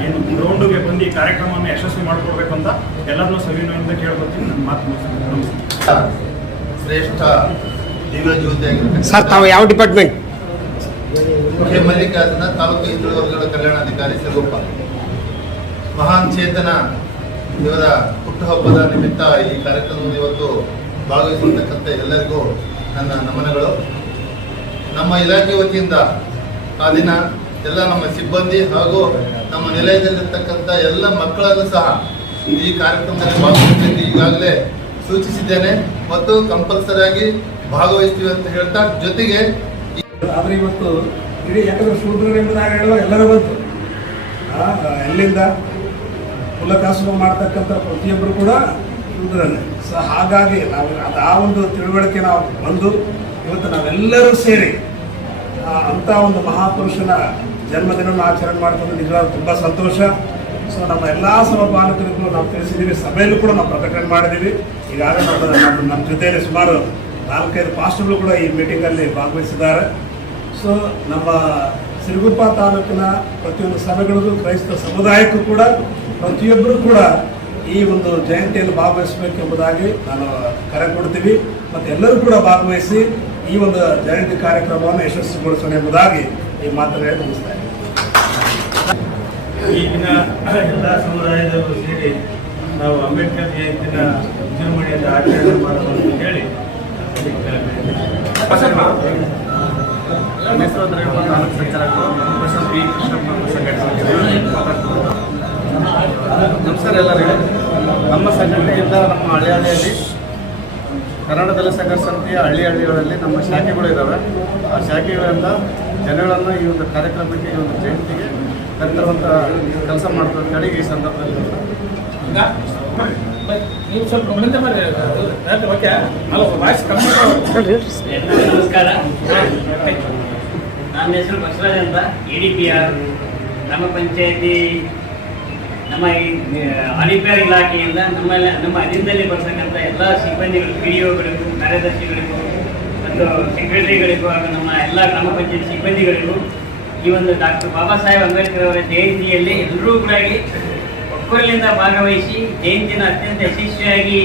Speaker 15: ಏನು ಗ್ರೌಂಡ್ಗೆ ಬಂದು ಈ ಕಾರ್ಯಕ್ರಮವನ್ನು ಯಶಸ್ವಿ ಮಾಡಿಕೊಡ್ಬೇಕು ಅಂತ ಎಲ್ಲರನ್ನೂ ಸವಿನಯಂತ ಕೇಳ್ಕೊತೀನಿ ನನ್ನ ಮಾತು ಮುಗಿಸ್ತೀನಿ. ನಮಸ್ಕಾರ
Speaker 7: ಶ್ರೇಷ್ಠ
Speaker 2: ಸರ್ ತಾವು ಯಾವ ಡಿಪಾರ್ಟ್ಮೆಂಟ್
Speaker 7: ಕೆ. ಮಲ್ಲಿಕಾರ್ಜುನ ತಾಲೂಕು ಹಿಂದುಳಿದ ವರ್ಗಗಳ ಕಲ್ಯಾಣಾಧಿಕಾರಿ ಸ್ವರೂಪ ಮಹಾನ್ ಚೇತನ ಇವರ ಹುಟ್ಟುಹಬ್ಬದ ನಿಮಿತ್ತ ಈ ಕಾರ್ಯಕ್ರಮದಲ್ಲಿ ಇವತ್ತು ಭಾಗವಹಿಸಿರ್ತಕ್ಕಂಥ ಎಲ್ಲರಿಗೂ ನನ್ನ ನಮನಗಳು. ನಮ್ಮ ಇಲಾಖೆ ವತಿಯಿಂದ ಆ ದಿನ ಎಲ್ಲ ನಮ್ಮ ಸಿಬ್ಬಂದಿ ಹಾಗೂ ನಮ್ಮ ನಿಲಯದಲ್ಲಿರ್ತಕ್ಕಂಥ ಎಲ್ಲ ಮಕ್ಕಳನ್ನು ಸಹ
Speaker 16: ಈ ಕಾರ್ಯಕ್ರಮದಲ್ಲಿ ಭಾಗವಹಿಸಬೇಕು. ಈಗಾಗಲೇ ಸೂಚಿಸಿದ್ದೇನೆ ಮತ್ತು ಕಂಪಲ್ಸರಿ ಆಗಿ ಭಾಗವಹಿಸ್ತೀವಿ ಅಂತ ಹೇಳ್ತಾ ಜೊತೆಗೆ
Speaker 17: ಆದರೆ ಇವತ್ತು ಇಡೀ ಯಾಕಂದ್ರೆ ಎಂಬುದಾಗಿ ಹೇಳುವ ಎಲ್ಲರೂ ಬಂತು. ಎಲ್ಲಿಂದ ಕುಲಕಾಸುವ ಮಾಡ್ತಕ್ಕಂಥ ಪ್ರತಿಯೊಬ್ಬರು ಕೂಡ ಶೂದ್ರನೇ ಸೊ, ಹಾಗಾಗಿ ನಾವು ಅದು ಆ ಒಂದು ತಿಳುವಳಿಕೆ ನಾವು ಬಂದು ಇವತ್ತು ನಾವೆಲ್ಲರೂ ಸೇರಿ ಅಂಥ ಒಂದು ಮಹಾಪುರುಷನ ಜನ್ಮದಿನವನ್ನು ಆಚರಣೆ ಮಾಡ್ತಾರೆ ನಿಜವಾಗ ತುಂಬ ಸಂತೋಷ. ಸೊ ನಮ್ಮ ಎಲ್ಲ ಸಮಪಾಲಕರಿಗೂ ನಾವು ತಿಳಿಸಿದ್ದೀವಿ. ಸಭೆಯಲ್ಲೂ ಕೂಡ ನಾವು ಪ್ರಕಟಣೆ ಮಾಡಿದ್ದೀವಿ. ಈಗಾಗಲೇ ನಮ್ಮ ನಮ್ಮ ಜೊತೆಯಲ್ಲಿ ಸುಮಾರು ನಾಲ್ಕೈದು ಪಾಸ್ಟರ್ಗಳು ಕೂಡ ಈ ಮೀಟಿಂಗಲ್ಲಿ ಭಾಗವಹಿಸಿದ್ದಾರೆ. ಸೊ ನಮ್ಮ ಸಿರುಗುಪ್ಪ ತಾಲೂಕಿನ ಪ್ರತಿಯೊಂದು ಸಭೆಗಳಿಗೂ ಕ್ರೈಸ್ತ ಸಮುದಾಯಕ್ಕೂ ಕೂಡ, ಪ್ರತಿಯೊಬ್ಬರೂ ಕೂಡ ಈ ಒಂದು ಜಯಂತಿಯಲ್ಲಿ ಭಾಗವಹಿಸಬೇಕೆಂಬುದಾಗಿ ನಾನು ಕರೆ ಕೊಡ್ತೀವಿ. ಮತ್ತು ಎಲ್ಲರೂ ಕೂಡ ಭಾಗವಹಿಸಿ ಈ ಒಂದು ಜಯಂತಿ ಕಾರ್ಯಕ್ರಮವನ್ನು ಯಶಸ್ವಿಗೊಳಿಸೋಣ ಎಂಬುದಾಗಿ ಈ ಮಾತನ್ನು ಹೇಳಿ ಮುಗಿಸ್ತಾ ಇದ್ದೀನಿ. ಈಗಿನ ಎಲ್ಲ ಸಮುದಾಯದವರು ಸೇರಿ ನಾವು ಅಂಬೇಡ್ಕರ್ ಜಯಂತಿನ ವಿಜೃಂಭಣೆಯಿಂದ ಆಚರಣೆ ಮಾಡಬಹುದು ಅಂತ ಹೇಳಿ
Speaker 7: ನನ್ನ ಹೆಸರು ದ್ರವಿಡ ನಾಲ್ಕು ಸಂಚಾರಕರು ಪ್ರೊಫೆಸರ್ ಪಿ ಕೃಷ್ಣಪ್ಪ ಸಂಘಟನೆ ನಮಸ್ಕಾರ ಎಲ್ಲರಿಗೂ. ನಮ್ಮ ಸಂಘಟನೆಯಿಂದ ನಮ್ಮ ಹಳ್ಳಿಯಲ್ಲಿ ಕನ್ನಡ ದಲಿತ ಸಮಿತಿಯ ಹಳ್ಳಿ ಹಳ್ಳಿಗಳಲ್ಲಿ ನಮ್ಮ ಶಾಖೆಗಳು ಇದ್ದಾವೆ. ಆ ಶಾಖೆಗಳಿಂದ ಜನಗಳನ್ನು ಈ ಒಂದು ಕಾರ್ಯಕ್ರಮಕ್ಕೆ ಈ ಒಂದು ಜಯಂತಿಗೆ ಕರೆತರುವಂಥ ಕೆಲಸ ಮಾಡ್ತಾರೆ ಅಂತ ಈ ಸಂದರ್ಭದಲ್ಲಿ.
Speaker 18: ನಮಸ್ಕಾರ. ನಮ್ಮ ಹೆಸರು ಬಸವರಾಜ್ ಅಂತ ಎ ಡಿ ಪಿ ಆರ್ ನಮ್ಮ ಪಂಚಾಯತಿ ನಮ್ಮ ಈ ಅಲಿಪೇರ್ ಇಲಾಖೆಯಿಂದ ನಮ್ಮಲ್ಲಿ ನಮ್ಮ ಅಧೀನದಲ್ಲಿ ಬರ್ತಕ್ಕಂಥ ಎಲ್ಲ ಸಿಬ್ಬಂದಿಗಳು ಪಿ ಡಿ ಒಗಳಿಗೂ ಕಾರ್ಯದರ್ಶಿಗಳಿಗೂ, ಮತ್ತು ಸೆಕ್ರೆಟರಿಗಳಿಗೂ ಹಾಗೂ ನಮ್ಮ ಎಲ್ಲ ಗ್ರಾಮ ಪಂಚಾಯತ್ ಸಿಬ್ಬಂದಿಗಳಿಗೂ ಈ ಒಂದು ಡಾಕ್ಟರ್ ಬಾಬಾ ಸಾಹೇಬ್ ಅಂಬೇಡ್ಕರ್ ಅವರ ಜಯಂತಿಯಲ್ಲಿ ಎಲ್ಲರೂ ಕೂಡ ಒಕ್ಕೊರಲಿಂದ ಭಾಗವಹಿಸಿ ಜಯಂತಿನ ಅತ್ಯಂತ ಯಶಸ್ವಿಯಾಗಿ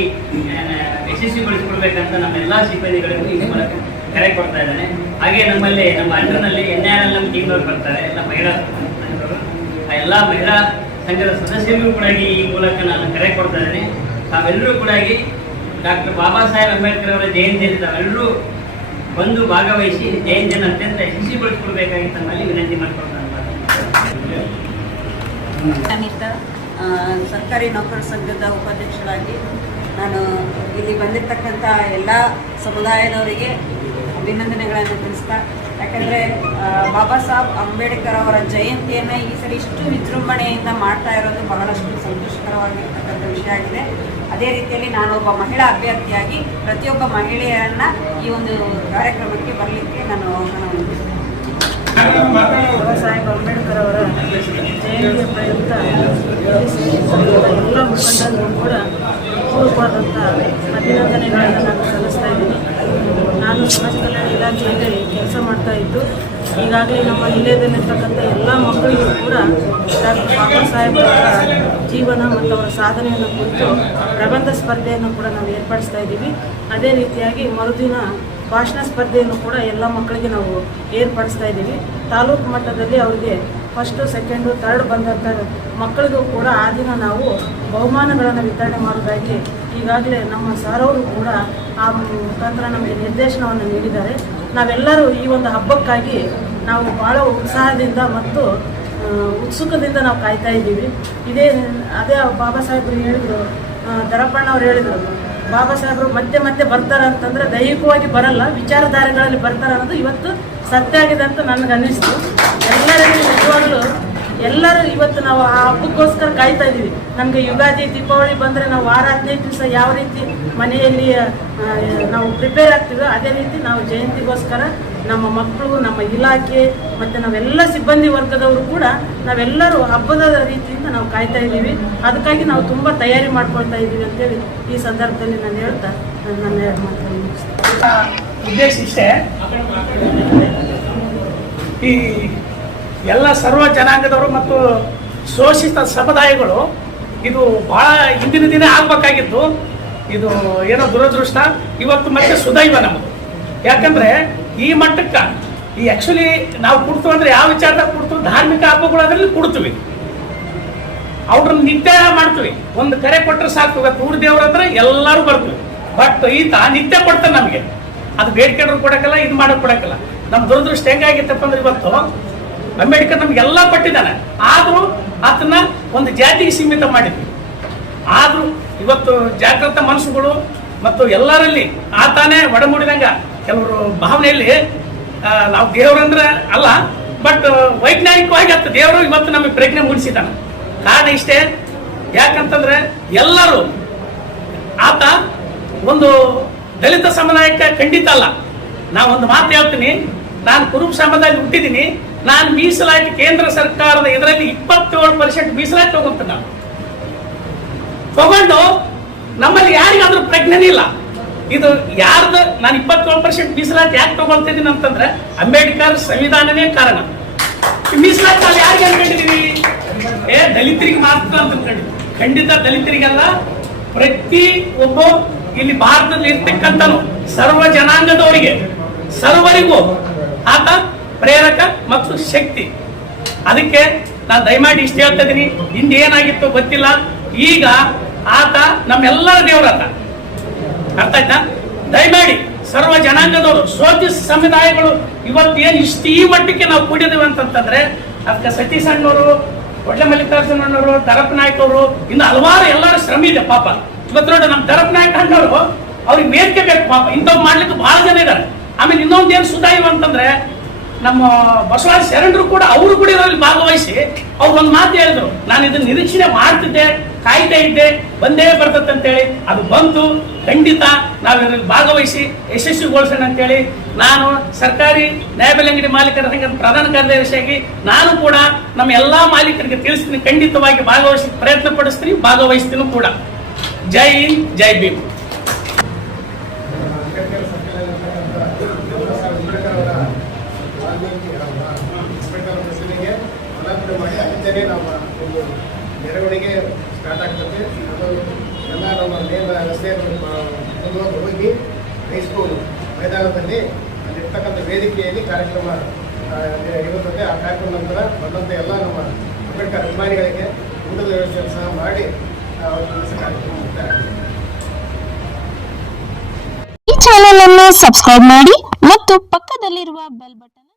Speaker 18: ಯಶಸ್ವಿಗೊಳಿಸಿಕೊಡ್ಬೇಕಂತ ನಮ್ಮ ಎಲ್ಲ ಸಿಬ್ಬಂದಿಗಳಿಗೂ ಈ ಮೂಲಕ ಕರೆ ಕೊಡ್ತಾ ಇದ್ದಾನೆ. ಹಾಗೆ ನಮ್ಮಲ್ಲಿ, ನಮ್ಮ ಅಂಡರ್ನಲ್ಲಿ ಎನ್ ಆರ್ ಎಲ್ ನಮ್ಮ ಟೀಮ್ನವ್ರು ಬರ್ತಾರೆ, ಎಲ್ಲ ಮಹಿಳಾ ಆ ಎಲ್ಲ ಮಹಿಳಾ ಸಂಘದ ಸದಸ್ಯರಿಗೂ ಕೂಡ ಈ ಮೂಲಕ ನಾನು ಕರೆ ಕೊಡ್ತಾ ಇದ್ದೇನೆ. ತಾವೆಲ್ಲರೂ ಕೂಡ ಡಾಕ್ಟರ್ ಬಾಬಾ ಸಾಹೇಬ್ ಅಂಬೇಡ್ಕರ್ ಅವರ ಜಯಂತಿಯಲ್ಲಿ ತಾವೆಲ್ಲರೂ ಬಂದು ಭಾಗವಹಿಸಿ ಜಯಂತಿಯನ್ನು ಅತ್ಯಂತ ಯಶಸ್ವಿಗೊಳಿಸಿಕೊಡ್ಬೇಕಾಗಿ ತಮ್ಮಲ್ಲಿ ವಿನಂತಿ ಮಾಡ್ಕೊಳ್ತಾ
Speaker 19: ಅನಿತಾ ಸರ್ಕಾರಿ ನೌಕರ ಸಂಘದ ಉಪಾಧ್ಯಕ್ಷರಾಗಿ ನಾನು ಇಲ್ಲಿ ಬಂದಿರತಕ್ಕಂಥ ಎಲ್ಲ ಸಮುದಾಯದವರಿಗೆ ಅಭಿನಂದನೆಗಳನ್ನು ತಿಳಿಸ್ತಾ ಯಾಕಂದರೆ ಬಾಬಾ ಸಾಹೇಬ್ ಅಂಬೇಡ್ಕರ್ ಅವರ ಜಯಂತಿಯನ್ನು ಈ ಸರಿ ಇಷ್ಟು ವಿಜೃಂಭಣೆಯಿಂದ ಮಾಡ್ತಾ ಇರೋದು ಬಹಳಷ್ಟು ಸಂತೋಷಕರವಾಗಿರ್ತಕ್ಕಂಥ ವಿಷಯ ಆಗಿದೆ ಅದೇ ರೀತಿಯಲ್ಲಿ ನಾನು ಒಬ್ಬ ಮಹಿಳಾ ಅಭ್ಯರ್ಥಿಯಾಗಿ ಪ್ರತಿಯೊಬ್ಬ ಮಹಿಳೆಯನ್ನ ಈ ಒಂದು ಕಾರ್ಯಕ್ರಮಕ್ಕೆ ಬರಲಿಕ್ಕೆ ನಾನು ಆಹ್ವಾನ. ಬಾಬಾ ಸಾಹೇಬ್ ಅಂಬೇಡ್ಕರ್ ಅವರ ಜಯಂತಿಯ ಪ್ರಯುಕ್ತ ಎಲ್ಲ ಮುಖಂಡರು ಕೂಡ ಪೂರ್ವವಾದಂಥ ಅಭಿನಂದನೆಗಳನ್ನು ನಾನು ಸಲ್ಲಿಸ್ತಾ ಇದ್ದೀನಿ ನಾನು ಸಮಾಜ ಕಲ್ಯಾಣ ಇಲಾಖೆಯಲ್ಲಿ ಕೆಲಸ ಮಾಡ್ತಾ ಇದ್ದು, ಈಗಾಗಲೇ ನಮ್ಮ ನಿಲಯದಲ್ಲಿರ್ತಕ್ಕಂಥ ಎಲ್ಲ ಮಕ್ಕಳಿಗೂ ಕೂಡ ಡಾಕ್ಟರ್ ಬಾಬಾ ಸಾಹೇಬ್ ಅವರ ಜೀವನ ಮತ್ತು ಅವರ ಸಾಧನೆಯನ್ನು ಕುರಿತು ಪ್ರಬಂಧ ಸ್ಪರ್ಧೆಯನ್ನು ಕೂಡ ನಾವು ಏರ್ಪಡಿಸ್ತಾ ಇದ್ದೀವಿ. ಅದೇ ರೀತಿಯಾಗಿ ಮರುದಿನ ಭಾಷಣ ಸ್ಪರ್ಧೆಯನ್ನು ಕೂಡ ಎಲ್ಲ ಮಕ್ಕಳಿಗೆ ನಾವು ಏರ್ಪಡಿಸ್ತಾ ಇದ್ದೀವಿ. ತಾಲೂಕು ಮಟ್ಟದಲ್ಲಿ ಅವರಿಗೆ ಫಸ್ಟು ಸೆಕೆಂಡು ಥರ್ಡ್ ಬಂದಂಥ ಮಕ್ಕಳಿಗೂ ಕೂಡ ಆ ದಿನ ನಾವು ಬಹುಮಾನಗಳನ್ನು ವಿತರಣೆ ಮಾಡೋದಾಗಿ ಈಗಾಗಲೇ ನಮ್ಮ ಸಾರವರು ಕೂಡ ಆ ಮುಖಾಂತರ ನಮಗೆ ನಿರ್ದೇಶನವನ್ನು ನೀಡಿದ್ದಾರೆ. ನಾವೆಲ್ಲರೂ ಈ ಒಂದು ಹಬ್ಬಕ್ಕಾಗಿ ನಾವು ಭಾಳ ಉತ್ಸಾಹದಿಂದ ಮತ್ತು ಉತ್ಸುಕದಿಂದ ನಾವು ಕಾಯ್ತಾ ಇದ್ದೀವಿ. ಇದೇ, ಅದೇ ಬಾಬಾ ಸಾಹೇಬರು ಹೇಳಿದರು ದರಪ್ಪಣ್ಣವ್ರು ಹೇಳಿದರು, ಬಾಬಾ ಸಾಹೇಬರು ಮತ್ತೆ ಮತ್ತೆ ಬರ್ತಾರೆ ಅಂತಂದರೆ ದೈಹಿಕವಾಗಿ ಬರಲ್ಲ, ವಿಚಾರಧಾರೆಗಳಲ್ಲಿ ಬರ್ತಾರೆ ಅನ್ನೋದು ಇವತ್ತು ಸತ್ಯ ಆಗಿದೆ ಅಂತ ನನಗೆ ಅನ್ನಿಸ್ತು ಎಲ್ಲರಿಗೂ ನಿಜವಾಗ್ಲೂ ಎಲ್ಲರೂ ಇವತ್ತು ನಾವು ಆ ಹಬ್ಬಕ್ಕೋಸ್ಕರ ಕಾಯ್ತಾ ಇದ್ದೀವಿ. ನಮಗೆ ಯುಗಾದಿ, ದೀಪಾವಳಿ ಬಂದರೆ ನಾವು ವಾರ ಹದಿನೈದು ದಿವಸ ಯಾವ ರೀತಿ ಮನೆಯಲ್ಲಿ ನಾವು ಪ್ರಿಪೇರ್ ಆಗ್ತೀವೋ ಅದೇ ರೀತಿ ನಾವು ಜಯಂತಿಗೋಸ್ಕರ ನಮ್ಮ ಮಕ್ಕಳು, ನಮ್ಮ ಇಲಾಖೆ ಮತ್ತು ನಾವೆಲ್ಲ ಸಿಬ್ಬಂದಿ ವರ್ಗದವರು ಕೂಡ ನಾವೆಲ್ಲರೂ ಹಬ್ಬದ ರೀತಿಯಿಂದ ನಾವು ಕಾಯ್ತಾ ಇದ್ದೀವಿ. ಅದಕ್ಕಾಗಿ ನಾವು ತುಂಬ ತಯಾರಿ ಮಾಡ್ಕೊಳ್ತಾ ಇದ್ದೀವಿ ಅಂತೇಳಿ ಈ ಸಂದರ್ಭದಲ್ಲಿ ನಾನು ಹೇಳ್ತಾ, ನನ್ನ ಎರಡು ಮಾತನ್ನು ಮುಗಿಸ್ತೇನೆ.
Speaker 12: ಈ ಎಲ್ಲ ಸರ್ವ ಜನಾಂಗದವರು ಮತ್ತು ಶೋಷಿತ ಸಮುದಾಯಗಳು ಇದು ಬಹಳ ಹಿಂದಿನ ದಿನ ಆಗ್ಬೇಕಾಗಿತ್ತು. ಇದು ಏನೋ ದುರದೃಷ್ಟ. ಇವತ್ತು ಮತ್ತೆ ಸುದೈವ ನಮ್ಮದು. ಯಾಕಂದ್ರೆ ಈ ಮಟ್ಟಕ್ಕೆ ಈ ಆ್ಯಕ್ಚುಲಿ ನಾವು ಕೊಡ್ತೀವಿ ಅಂದ್ರೆ ಯಾವ ವಿಚಾರದಾಗ ಕೊಡ್ತೀವಿ? ಧಾರ್ಮಿಕ ಹಬ್ಬಗಳು ಅದರಲ್ಲಿ ಕೊಡ್ತೀವಿ. ಅವ್ರನ್ನ ನಿತ್ಯ ಮಾಡ್ತೀವಿ. ಒಂದು ಕರೆ ಕೊಟ್ಟರೆ ಸಾಕು. ಇವತ್ತು ಊರ್ ದೇವ್ರ ಅಂದ್ರೆ ಎಲ್ಲರೂ ಬರ್ತೀವಿ. ಬಟ್ ಈತ ನಿತ್ಯ ಕೊಡ್ತಾನೆ ನಮಗೆ. ಅದು ಬೇಡ್ಕೊಂಡ್ರು ಕೊಡಕಲ್ಲ ಇದು ಮಾಡೋಕೆ ಕೊಡೋಕ್ಕಲ್ಲ. ನಮ್ಮ ದುರದೃಷ್ಟ ಹೆಂಗಾಗಿತ್ತಪ್ಪ ಅಂದ್ರೆ ಇವತ್ತು ಅಂಬೇಡ್ಕರ್ ನಮ್ಗೆಲ್ಲ ಕೊಟ್ಟಿದ್ದಾನೆ. ಆದರೂ ಅದನ್ನ ಒಂದು ಜಾತಿಗೆ ಸೀಮಿತ ಮಾಡಿದ್ವಿ. ಆದರೂ ಇವತ್ತು ಜಾಗೃತ ಮನಸ್ಸುಗಳು ಮತ್ತು ಎಲ್ಲರಲ್ಲಿ ಆತಾನೇ ಒಡಮೂಡಿದಂಗ ಕೆಲವರು ಭಾವನೆಯಲ್ಲಿ ನಾವು ದೇವರಂದ್ರೆ ಅಲ್ಲ, ಬಟ್ ವೈಜ್ಞಾನಿಕವಾಗಿ ಅತ್ತ ದೇವರು ಇವತ್ತು ನಮಗೆ ಪ್ರಜ್ಞೆ ಮೂಡಿಸಿದ್ದಾನೆ. ಕಾರಣ ಇಷ್ಟೇ, ಯಾಕಂತಂದ್ರೆ ಎಲ್ಲರೂ ಆತ ಒಂದು ದಲಿತ ಸಮುದಾಯಕ್ಕೆ ಖಂಡಿತ ಅಲ್ಲ. ನಾ ಒಂದು ಮಾತು ಹೇಳ್ತೀನಿ, ನಾನು ಕುರುಬ ಸಮುದಾಯದಲ್ಲಿ ಹುಟ್ಟಿದ್ದೀನಿ ನಾನು ಮೀಸಲಾತಿ ಕೇಂದ್ರ ಸರ್ಕಾರದ ಇದರಲ್ಲಿ ಇಪ್ಪತ್ತೇಳು ಪರ್ಸೆಂಟ್ ಮೀಸಲಾತಿ ತಗೊಂತೀನಿ ನಾನು. ತಗೊಂಡು ನಮ್ಮಲ್ಲಿ ಯಾರಿಗಾದ್ರೂ ಪ್ರಜ್ಞೆನೇ ಇಲ್ಲ. ಇದು ಯಾರ್ದು ನಾನು ಇಪ್ಪತ್ತೇಳು ಪರ್ಸೆಂಟ್ ಮೀಸಲಾತಿ ಯಾಕೆ ತಗೊಳ್ತಿದ್ದೀನಿ ಅಂತಂದ್ರೆ ಅಂಬೇಡ್ಕರ್ ಸಂವಿಧಾನನೇ ಕಾರಣ. ಮೀಸಲಾತಿ ನಾವು ಯಾರಿಗೆ ಅನ್ಕೊಂಡಿದೀವಿ ಏ, ದಲಿತರಿಗೆ ಮಾತ್ರ ಅಂತ ಅನ್ಕೊಂಡಿದ್ವಿ ಖಂಡಿತ ದಲಿತರಿಗೆಲ್ಲ, ಪ್ರತಿ ಒಬ್ಬ ಇಲ್ಲಿ ಭಾರತದಲ್ಲಿ ಇರ್ತಕ್ಕಂಥ ಸರ್ವ ಜನಾಂಗದವರಿಗೆ, ಸರ್ವರಿಗೂ ಆತ ಪ್ರೇರಕ ಮತ್ತು ಶಕ್ತಿ. ಅದಕ್ಕೆ ನಾನು ದಯಮಾಡಿ ಇಷ್ಟು ಹೇಳ್ತಾ ಇದ್ದೀನಿ ಹಿಂದೆ ಏನಾಗಿತ್ತು ಗೊತ್ತಿಲ್ಲ. ಈಗ ಆತ ನಮ್ಮೆಲ್ಲರ ದೇವರಾತ ಅರ್ಥ ಆಯ್ತಾ? ದಯಮಾಡಿ ಸರ್ವ ಜನಾಂಗದವರು ಸೋತಿ ಸಮುದಾಯಗಳು ಇವತ್ತು ಏನು ಇಷ್ಟು ಈ ಮಟ್ಟಕ್ಕೆ ನಾವು ಕೂಡಿದೀವಿ ಅಂತಂತಂದ್ರೆ, ಅದಕ್ಕೆ ಸತೀಶ್ ಅಣ್ಣವರು, ಒಳ್ಳೆ ಮಲ್ಲಿಕಾರ್ಜುನ ಅಣ್ಣವರು, ದರಪ್ ನಾಯಕ್ ಅವರು, ಇನ್ನು ಹಲವಾರು ಎಲ್ಲರ ಶ್ರಮ ಇದೆ ಪಾಪ. ಇವತ್ತು ನೋಡಿ ನಮ್ಮ ದರಪ್ ನಾಯಕ್ ಅಣ್ಣವರು, ಅವ್ರಿಗೆ ಮೇಲ್ಕೆ ಬೇಕು ಪಾಪ. ಇಂಥವ್ ಮಾಡ್ಲಿಕ್ಕೆ ಬಹಳ ಜನ ಇದ್ದಾರೆ ಆಮೇಲೆ ಇನ್ನೊಂದು ಏನು ಸುಧಾಯಿವ ಅಂತಂದ್ರೆ ನಮ್ಮ ಬಸವರಾಜ ಶರಣರು ಕೂಡ ಅವರು ಕೂಡ ಇದರಲ್ಲಿ ಭಾಗವಹಿಸಿ ಅವ್ರು ಒಂದು ಮಾತು ಹೇಳಿದ್ರು, ನಾನು ಇದನ್ನ ನಿರೀಕ್ಷಣೆ ಮಾಡ್ತಿದ್ದೆ, ಕಾಯ್ತಾ ಇದ್ದೆ, ಬಂದೇ ಬರ್ತದೆ ಅಂತೇಳಿ. ಅದು ಬಂತು. ಖಂಡಿತ ನಾವು ಇದರಲ್ಲಿ ಭಾಗವಹಿಸಿ ಯಶಸ್ವಿಗೊಳಿಸೋಣ ಅಂತೇಳಿ. ನಾನು ಸರ್ಕಾರಿ ನ್ಯಾಯಬೆಲೆ ಅಂಗಡಿ ಮಾಲೀಕರ ಸಂಘದ ಪ್ರಧಾನ ಕಾರ್ಯದರ್ಶಿಯಾಗಿ ನಾನು ಕೂಡ ನಮ್ಮ ಎಲ್ಲ ಮಾಲೀಕರಿಗೆ ತಿಳಿಸ್ತೀನಿ. ಖಂಡಿತವಾಗಿ ಭಾಗವಹಿಸಿ ಪ್ರಯತ್ನ ಪಡಿಸ್ತೀನಿ ಭಾಗವಹಿಸ್ತೀನಿ ಕೂಡ. ಜೈ ಹಿಂದ್, ಜೈ ಭೀಮ್
Speaker 5: ಅಂಬೇಡ್ಕರ್ ಅವರ ವಾಲ್ಮೀಕಿ ಅವರ ಅಂಬೇಡ್ಕರ್ ಅವರ ಹೆಸರಿಗೆ ಅನಾವರಣ ಮಾಡಿ ಅಲ್ಲಿಂದಲೇ ನಮ್ಮ ಒಂದು ಮೆರವಣಿಗೆ ಸ್ಟಾರ್ಟ್ ಆಗ್ತದೆ ಅದು ಎಲ್ಲ ನಮ್ಮ ಮೇನ್ ರಸ್ತೆಯನ್ನು ಮುಂದುವರೆದು ಹೋಗಿ ಹೈಸ್ಕೂಲ್ ಮೈದಾನದಲ್ಲಿ ಅಲ್ಲಿರ್ತಕ್ಕಂಥ ವೇದಿಕೆಯಲ್ಲಿ ಕಾರ್ಯಕ್ರಮ ಇರುತ್ತದೆ ಆ ಕಾರ್ಯಕ್ರಮ ನಂತರ ಬಂದಂಥ ಎಲ್ಲ ನಮ್ಮ ಅಂಬೇಡ್ಕರ್ ಅಭಿಮಾನಿಗಳಿಗೆ ಊಟದ ವ್ಯವಸ್ಥೆಯನ್ನು ಸಹ ಮಾಡಿ
Speaker 1: ಈ ಚಾನೆಲ್ ಅನ್ನು ಸಬ್ಸ್ಕ್ರೈಬ್ ಮಾಡಿ ಮತ್ತು ಪಕ್ಕದಲ್ಲಿರುವ ಬೆಲ್ ಬಟನ್